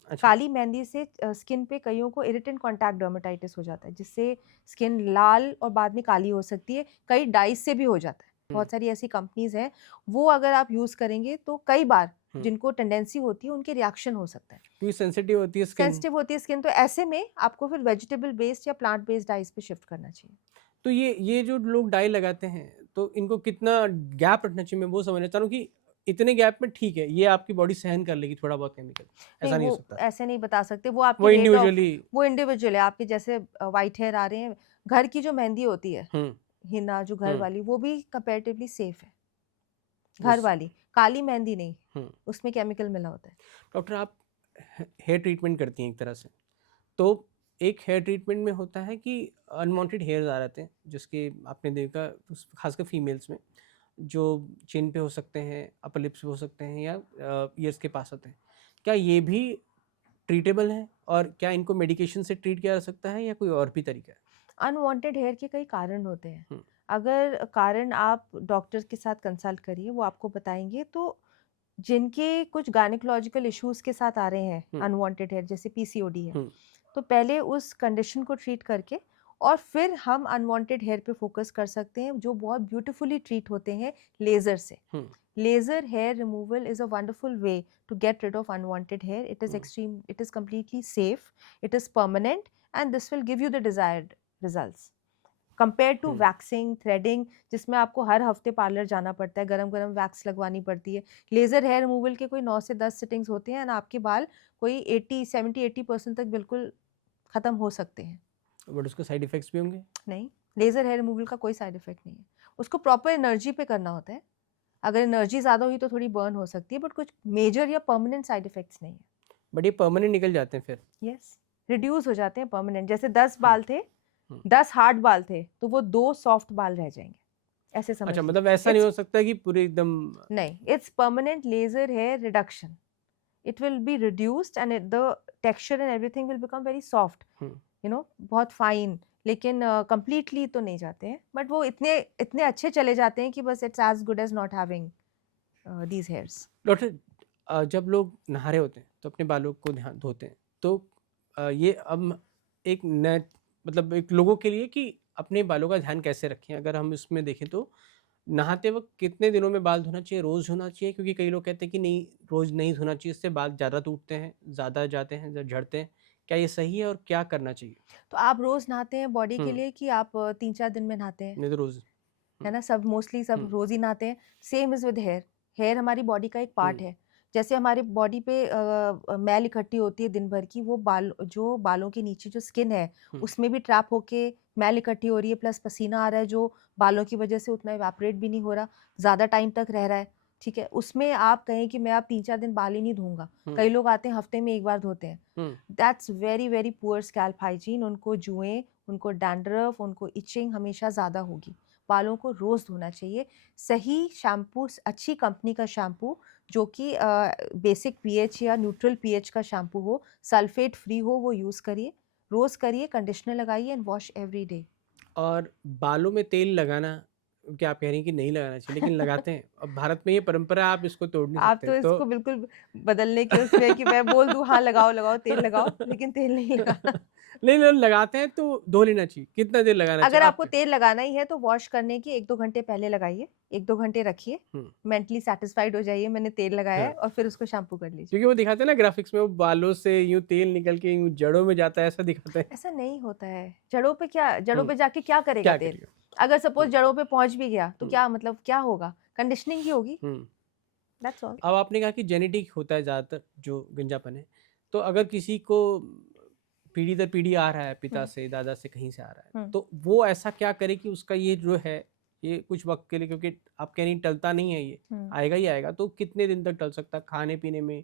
अच्छा। काली मेहंदी से स्किन पे कइयों को इरिटेंट कॉन्टैक्ट डर्मेटाइटिस हो जाता है, जिससे स्किन लाल और बाद में काली हो सकती है। कई डाइज़ से भी हो जाता है। हुँ, बहुत सारी ऐसी कंपनीज़ हैं, वो अगर आप यूज़ करेंगे तो कई बार हुँ। जिनको टेंडेंसी होती है, उनके रिएक्शन हो सकता है। क्योंकि सेंसिटिव होती है स्किन। सेंसिटिव होती है स्किन, तो ऐसे में आपको फिर वेजिटेबल बेस्ड या प्लांट बेस्ड डाइज़ पे शिफ्ट करना चाहिए। तो ये जो लोग डाई लगाते हैं, तो इनको कितना गैप रखना चाहिए? मैं वो समझना चाह रहा हूँ कि इतने गैप में ठीक है, ये आपकी बॉडी सहन कर लेगी थोड़ा बहुत केमिकल, नहीं, ऐसा नहीं हो वो सकता? ऐसे नहीं बता सकते, वो वो आपकी रेट ऑफ, इंडिविजुअली। वो इंडिविजुअल है। आपके जैसे व्हाइट हेयर आ रहे हैं, घर की जो मेहंदी होती है, हुँ, हिना जो घर हुँ, वाली, वो भी कंपैरेटिवली सेफ है। घर उस वाली, काली मेहंदी नहीं, हुँ। उसमें केमिकल मिला होता है। डॉक्टर, आप हेयर ट्रीटमेंट करती हैं एक तरह से, तो एक हेयर ट्रीटमेंट में होता है कि अनवांटेड हेयर्स आ जाते हैं, जिसके आपने देखा खासकर फीमेल्स में, जो चिन पे हो सकते हैं, अपर लिप्स पे हो सकते हैं, या ईयर्स के पास होते हैं, क्या ये भी ट्रीटेबल है? और क्या इनको मेडिकेशन से ट्रीट किया जा सकता है या कोई और भी तरीका है? अनवांटेड हेयर के कई कारण होते हैं। हुँ, अगर कारण आप डॉक्टर के साथ कंसल्ट करिए, वो आपको बताएँगे। तो जिनके कुछ गायनेकोलॉजिकल इश्यूज़ के साथ आ रहे हैं हुँ, अनवांटेड हेयर, जैसे पीसीओडी है, हुँ, तो पहले उस कंडीशन को ट्रीट करके और फिर हम अनवांटेड हेयर पे फोकस कर सकते हैं, जो बहुत ब्यूटीफुली ट्रीट होते हैं लेज़र से। हुँ, Laser hair removal is a wonderful way to get rid of unwanted hair. Hmm, It is completely safe, it is permanent, and this will give you the desired results. Compared to hmm. waxing, threading, जिसमें आपको हर हफ्ते पार्लर जाना पड़ता है, गरम-गरम वैक्स लगवानी पड़ती है। लेज़र हेयर रिमूवल के कोई 9 से 10 सिटिंग्स होती हैं, एंड आपके बाल कोई 70-80% तक बिल्कुल खत्म हो सकते हैं। बट उसके साइड इफ़ेक्ट्स भी होंगे? नहीं, लेज़र हेयर रिमूवल का कोई साइड इफेक्ट नहीं है। उसको प्रॉपर एनर्जी पे करना होता है। अगर एनर्जी ज़्यादा हुई तो थोड़ी बर्न हो सकती है, बट कुछ मेजर या परमानेंट साइड इफेक्ट्स नहीं है। बट ये परमानेंट निकल जाते हैं फिर? यस, रिड्यूस हो जाते हैं परमानेंट। जैसे 10 हुँ, बाल थे, हुँ। 10 हार्ड बाल थे, तो वो 2 सॉफ्ट बाल रह जाएँगे। ऐसे समझ अच्छा, मतलब लीजिए। ऐसा नहीं इट्स हो सकता कि पूरे एकदम नहीं, it's permanent laser hair reduction. It will be reduced and the texture and everything will become very soft, hmm, बहुत फाइन। लेकिन कंप्लीटली तो नहीं जाते हैं, बट वो इतने इतने अच्छे चले जाते हैं कि बस it's as good as not having these hairs. Doctor जब लोग नहा रहे होते हैं तो अपने बालों को ध्यान धोते हैं, तो ये अब एक नए मतलब एक लोगों के लिए कि अपने बालों का ध्यान कैसे रखें, अगर हम इसमें देखें तो नहाते वक्त कितने दिनों में बाल धोना चाहिए, रोज़ धोना चाहिए? क्योंकि कई लोग कहते हैं कि नहीं, रोज़ नहीं धोना चाहिए, इससे बाल ज़्यादा टूटते हैं, ज़्यादा जाते हैं, झड़ते हैं। क्या ये सही है और क्या करना चाहिए? तो आप रोज़ नहाते हैं बॉडी के हुँ, लिए कि आप 3-4 दिन में नहाते हैं? नहीं तो रोज़। है हुँ, ना? सब मोस्टली सब हुँ, रोज़ ही नहाते हैं। Same is with hair. Hair हमारी बॉडी का एक हुँ, पार्ट है। जैसे हमारी बॉडी पे मैल इकट्ठी होती है दिन भर की, वो जो बालों के नीचे जो स्किन है, हुँ, उसमें भी ट्रैप होके मैल इकट्ठी हो रही है, प्लस पसीना आ रहा है जो बालों की वजह से उतना इवैपोरेट भी नहीं हो रहा, ज़्यादा टाइम तक रह रहा है, ठीक है? उसमें आप कहें कि मैं अब 3-4 दिन बाल ही नहीं धोऊँगा। हुँ, कई लोग आते हैं हफ्ते में 1 बार धोते हैं। Hmm, that's very, very poor scalp hygiene. उनको जुएँ, उनको डैंड्रफ, उनको इचिंग हमेशा ज़्यादा होगी। बालों को रोज़ धोना चाहिए। सही शैम्पू, अच्छी कंपनी का शैम्पू, जो कि बेसिक पीएच या न्यूट्रल पीएच का शैम्पू हो, सल्फेट फ्री हो, वो यूज़ करिए। रोज़ करिए, कंडीशनर लगाइए एंड वॉश एवरी डे। और बालों में तेल लगाना, क्या आप कह रही हैं कि नहीं लगाना चाहिए, लेकिन लगाते हैं। अब भारत में ये परंपरा है, आप इसको तोड़ नहीं आप सकते। तो तो इसको बिल्कुल बदलने के उसमें है कि मैं बोल दूँ हाँ लगाओ, लगाओ, तेल लगाओ, लेकिन तेल नहीं लगाना। नहीं, नहीं लगाते हैं तो धो लेना चाहिए। कितना देर लगाना अगर चाहिए आपको आपके? तेल लगाना ही है तो वॉश करने के 1-2 घंटे पहले लगाइए, 1-2 घंटे रखिए, हुँ, मेंटली सैटिस्फाइड हो जाइए मैंने तेल लगाया हाँ। है, और फिर उसको शैम्पू कर लीजिए। क्योंकि वो दिखाते हैं ना ग्राफ़िक्स में, वो बालों से यूँ तेल निकल के यूँ जड़ों में जाता है, ऐसा दिखाते हैं। ऐसा नहीं होता है। जड़ों हुँ, पे जाके क्या करेगा क्या तेल? करिए? अगर सपोज़ हुँ, जड़ों पे पहुँच भी गया, तो हुँ, क्या मतलब क्या होगा? कंडीशनिंग ही होगी, हुँ। That's all. अब आपने कहा कि जेनेटिक होता है ज़्यादातर जो गंजापन है। तो अगर किसी को पीढ़ी दर पीढ़ी आ रहा है, पिता हुँ, से, दादा से कहीं से आ रहा है, हुँ, तो वो ऐसा क्या करे कि उसका ये जो है, ये कुछ वक़्त के लिए, क्योंकि आप कह रही हैं टलता नहीं है ये, हुँ। आएगा ही आएगा, तो कितने दिन तक टल सकता है खाने-पीने में,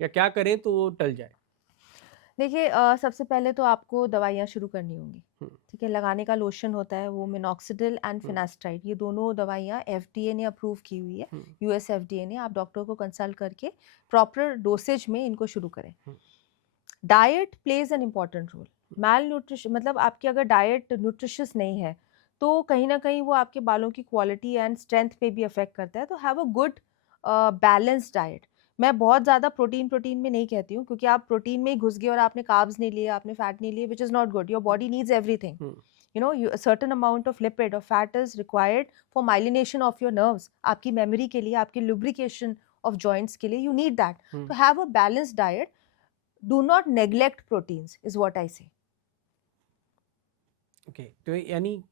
या क्या करें तो वो टल जाए? देखिए, सबसे पहले तो आपको दवाइयाँ शुरू करनी होंगी, हुँ, ठीक है? लगाने का लोशन होता है, वो मिनॉक्सिडिल एंड हुँ, फिनास्ट्राइड, ये दोनों दवाइयाँ एफडीए ने अप्रूव की हुई है, हुँ, यूएस एफडीए ने। आप डॉक्टर को कंसल्ट करके प्रॉपर डोसेज में इनको शुरू करें। Hmm, diet plays an important role. Malnutrition मतलब आपकी अगर डाइट न्यूट्रिशियस नहीं है, तो कहीं ना कहीं वो आपके बालों की क्वालिटी एंड स्ट्रेंथ पे भी अफेक्ट करता है। तो have a good balance diet. मैं बहुत ज़्यादा प्रोटीन प्रोटीन में नहीं कहती हूँ, क्योंकि आप प्रोटीन में ही घुस गए और आपने कार्ब्स नहीं लिए, आपने फैट नहीं लिए, which is not good. Your body needs everything. Hmm, A certain amount of lipid or fat is required for myelination of your nerves, आपकी मेमोरी के लिए, आपकी lubrication of joints के लिए, you need that. Hmm, To have a balanced diet, do not neglect proteins is what I say. Okay. तो यानी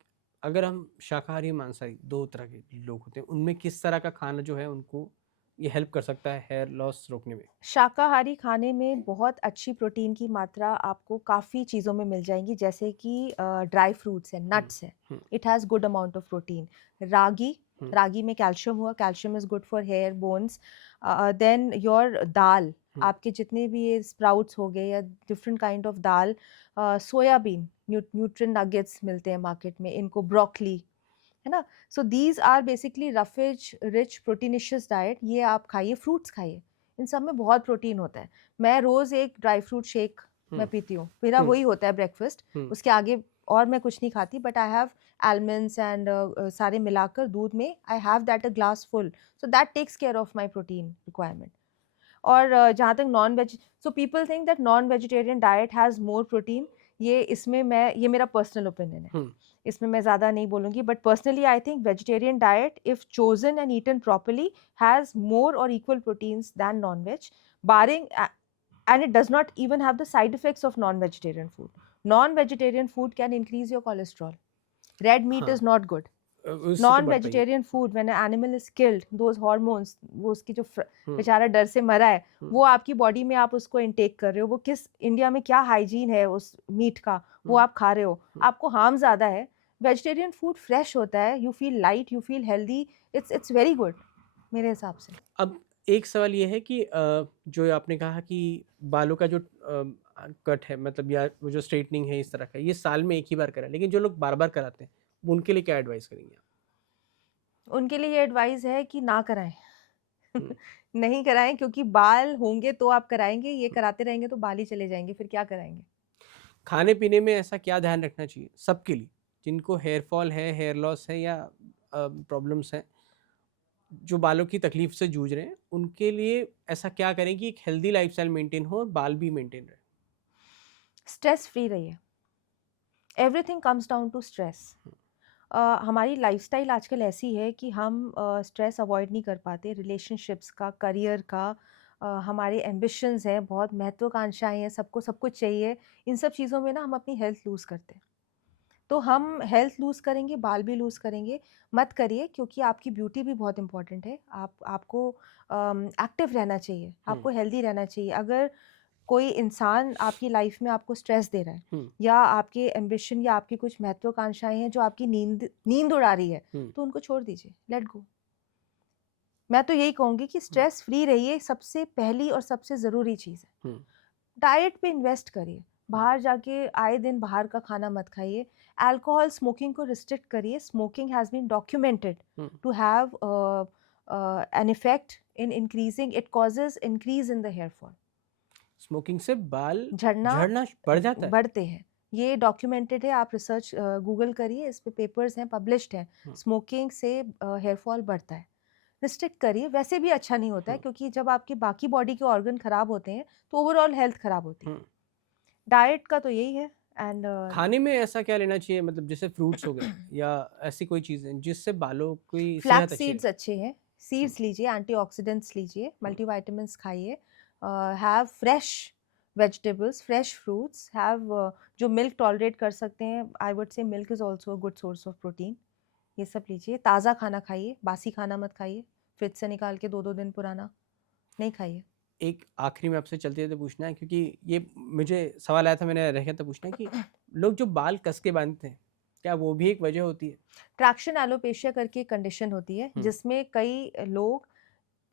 अगर हम शाकाहारी, मांसाहारी 2 तरह के लोग होते हैं, उनमें किस तरह का खाना जो है उनको ये हेल्प कर सकता है हेयर लॉस रोकने में? शाकाहारी खाने में बहुत अच्छी प्रोटीन की मात्रा आपको काफ़ी चीज़ों में मिल जाएँगी, जैसे कि ड्राई फ्रूट्स हैं, हुँ, नट्स हैं, hmm, it has good amount of protein. Ragi, hmm, ragi में कैल्शियम हुआ, calcium is good for hair, bones. Then your dal, hmm, आपके जितने भी ये स्प्राउट्स हो गए या different kind of dal, soyabean, nutrient nuggets मिलते हैं मार्केट में, इनको ब्रोकोली, है ना? So these are basically roughage rich proteinaceous diet. ये आप खाइए, फ्रूट्स खाइए, इन सब में बहुत प्रोटीन होता है। मैं रोज़ एक ड्राई फ्रूट शेक मैं हम्म, पीती हूँ, मेरा हम्म, वही होता है ब्रेकफास्ट। हम्म, उसके आगे और मैं कुछ नहीं खाती, but I have almonds and सारे मिलाकर दूध में I have that a glass full, so that takes care of my protein requirement. और जहाँ तक non veg, so people think that non vegetarian diet has more protein. ये मेरा पर्सनल ओपिनियन है, हम्म। इसमें मैं ज़्यादा नहीं बोलूँगी, but personally I think vegetarian diet if chosen and eaten properly has more और equal proteins than non veg, barring and it does not even have the side effects of non-vegetarian food. Non-vegetarian food can increase your cholesterol. Red meat हाँ, is not good. उससे तो बढ़ता ही है। Non-vegetarian food, when an animal is killed, those hormones, वो उसकी जो हम्म, बेचारा डर से मरा है, हम्म, वो आपकी बॉडी में आप उसको इनटेक कर रहे हो, वो किस इंडिया में क्या हाइजीन है उस मीट का, वो हम्म, आप खा रहे हो, हम्म। आपको हार्म ज़्यादा है। वेजिटेरियन फूड फ्रेश होता है, you feel light, you feel healthy, it's very good मेरे हिसाब से। अब एक सवाल ये है कि जो आपने कहा कि बालों का जो कट है, मतलब या वो जो स्ट्रेटनिंग है इस तरह का, ये साल में एक ही बार करा, लेकिन जो लोग बार बार कराते हैं उनके लिए क्या एडवाइस करेंगे आप? उनके लिए ये एडवाइस है कि ना कराएं। हम्म। नहीं कराएं, क्योंकि बाल होंगे तो आप कराएंगे, ये कराते रहेंगे तो बाल ही चले जाएंगे, फिर क्या कराएंगे। खाने पीने में ऐसा क्या ध्यान रखना चाहिए सबके लिए, जिनको हेयर फॉल है, हेयर लॉस है, या प्रॉब्लम्स हैं, जो बालों की तकलीफ से जूझ रहे हैं, उनके लिए ऐसा क्या करें कि एक हेल्दी लाइफस्टाइल मेंटेन हो और बाल भी मेंटेन रहे? स्ट्रेस फ्री रहिए, everything comes down to stress. हमारी लाइफस्टाइल आजकल ऐसी है कि हम स्ट्रेस अवॉइड नहीं कर पाते, रिलेशनशिप्स का, करियर का, हमारे एम्बिशंस हैं, बहुत महत्वाकांक्षाएं हैं, सबको सब कुछ चाहिए। इन सब चीज़ों में ना हम अपनी हेल्थ लूज़ करते हैं। तो हम हेल्थ लूज़ करेंगे, बाल भी लूज़ करेंगे। मत करिए, क्योंकि आपकी ब्यूटी भी बहुत इम्पोर्टेंट है। आपको एक्टिव रहना चाहिए, हम्म, आपको हेल्दी रहना चाहिए। अगर कोई इंसान आपकी लाइफ में आपको स्ट्रेस दे रहा है, हम्म, या आपके एम्बिशन या आपकी कुछ महत्वाकांक्षाएं हैं जो आपकी नींद नींद उड़ा रही है, हम्म, तो उनको छोड़ दीजिए, लेट गो। मैं तो यही कहूँगी कि हम्म, स्ट्रेस फ्री रहिए, सबसे पहली और सबसे ज़रूरी चीज़ है। हम्म, डाइट पे इन्वेस्ट करिए, हम्म, बाहर जाके आए दिन बाहर का खाना मत खाइए। अल्कोहल, स्मोकिंग को रिस्ट्रिक्ट करिए। Smoking has been documented hmm. To have an effect in increasing, it causes increase in the hair fall. Smoking से बाल झड़ना झड़ना बढ़ जाता है? बढ़ते हैं, ये डॉक्यूमेंटेड है। आप रिसर्च गूगल करिए, इस पे पेपर्स हैं, पब्लिश्ड हैं। हम्म, स्मोकिंग से हेयर फॉल बढ़ता है। रिस्ट्रिक्ट करिए, वैसे भी अच्छा नहीं होता है, हम्म, क्योंकि जब आपके बाकी बॉडी के ऑर्गन खराब होते हैं तो ओवरऑल हेल्थ खराब होती है। हम्म। डाइट का तो यही है। एंड खाने में ऐसा क्या लेना चाहिए, मतलब जैसे फ्रूट्स हो गए या ऐसी कोई चीज़ें जिससे बालों की सेहत फ्लैक्स अच्छी सीड्स रहे? अच्छे हैं, हम्म, सीड्स लीजिए, एंटीऑक्सीडेंट्स लीजिए, हम्म, मल्टीविटामिन्स खाइए, have fresh vegetables, fresh fruits, have जो मिल्क टॉलरेट कर सकते हैं, I would say milk is also a good source of protein. ये सब लीजिए, ताज़ा खाना खाइए, बासी खाना मत खाइए, फ्रिज से निकाल के 2-2 दिन पुराना नहीं खाइए। एक आखिरी में आपसे चलते-चलते पूछना है, क्योंकि ये मुझे सवाल आया था, मैंने रह गया था पूछना, कि लोग जो बाल कस के बांधते हैं, क्या वो भी एक वजह होती है? ट्रैक्शन एलोपेशिया करके एक कंडीशन होती है, हुँ, जिसमें कई लोग,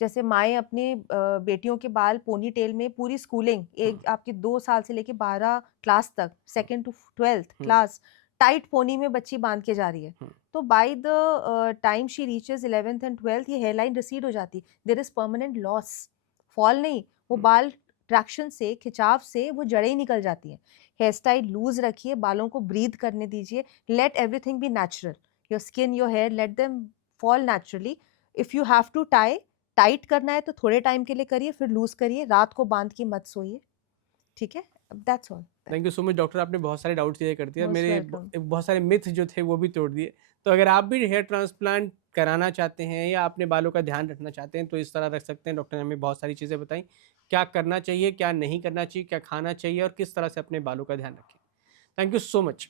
जैसे माएँ अपने बेटियों के बाल पोनी टेल में पूरी स्कूलिंग, हुँ, एक आपकी 2 साल से लेके 12 क्लास तक, hmm, 2nd to 12th hmm, class, tight pony में बच्ची बाँध के जा रही है। हुँ, तो by the time she reaches 11th and 12th, ये हेयरलाइन रिसीड हो जाती है। There is permanent loss, fall नहीं, वो हुँ। बाल ट्रैक्शन से, खिंचाव से वो जड़ें ही निकल जाती हैं। हेयर स्टाइल लूज़ रखिए, बालों को ब्रीथ करने दीजिए, let everything be natural. Your skin, your hair, let them fall naturally. If you have to tie, tight करना है तो थोड़े टाइम के लिए करिए, फिर लूज़ करिए, रात को बाँध के मत सोइए, ठीक है? That's all. Thank you so much doctor, आपने बहुत सारे डाउट्स क्लियर कर दिए और मोस्ट मेरे वेलकम। बहुत सारे मिथ जो थे वो भी तोड़ दिए। तो अगर आप भी हेयर ट्रांसप्लांट कराना चाहते हैं या अपने बालों का ध्यान रखना चाहते हैं, तो इस तरह रख सकते हैं। डॉक्टर ने हमें बहुत सारी चीज़ें बताई, क्या करना चाहिए, क्या नहीं करना चाहिए, क्या खाना चाहिए और किस तरह से अपने बालों का ध्यान रखें। Thank you so much.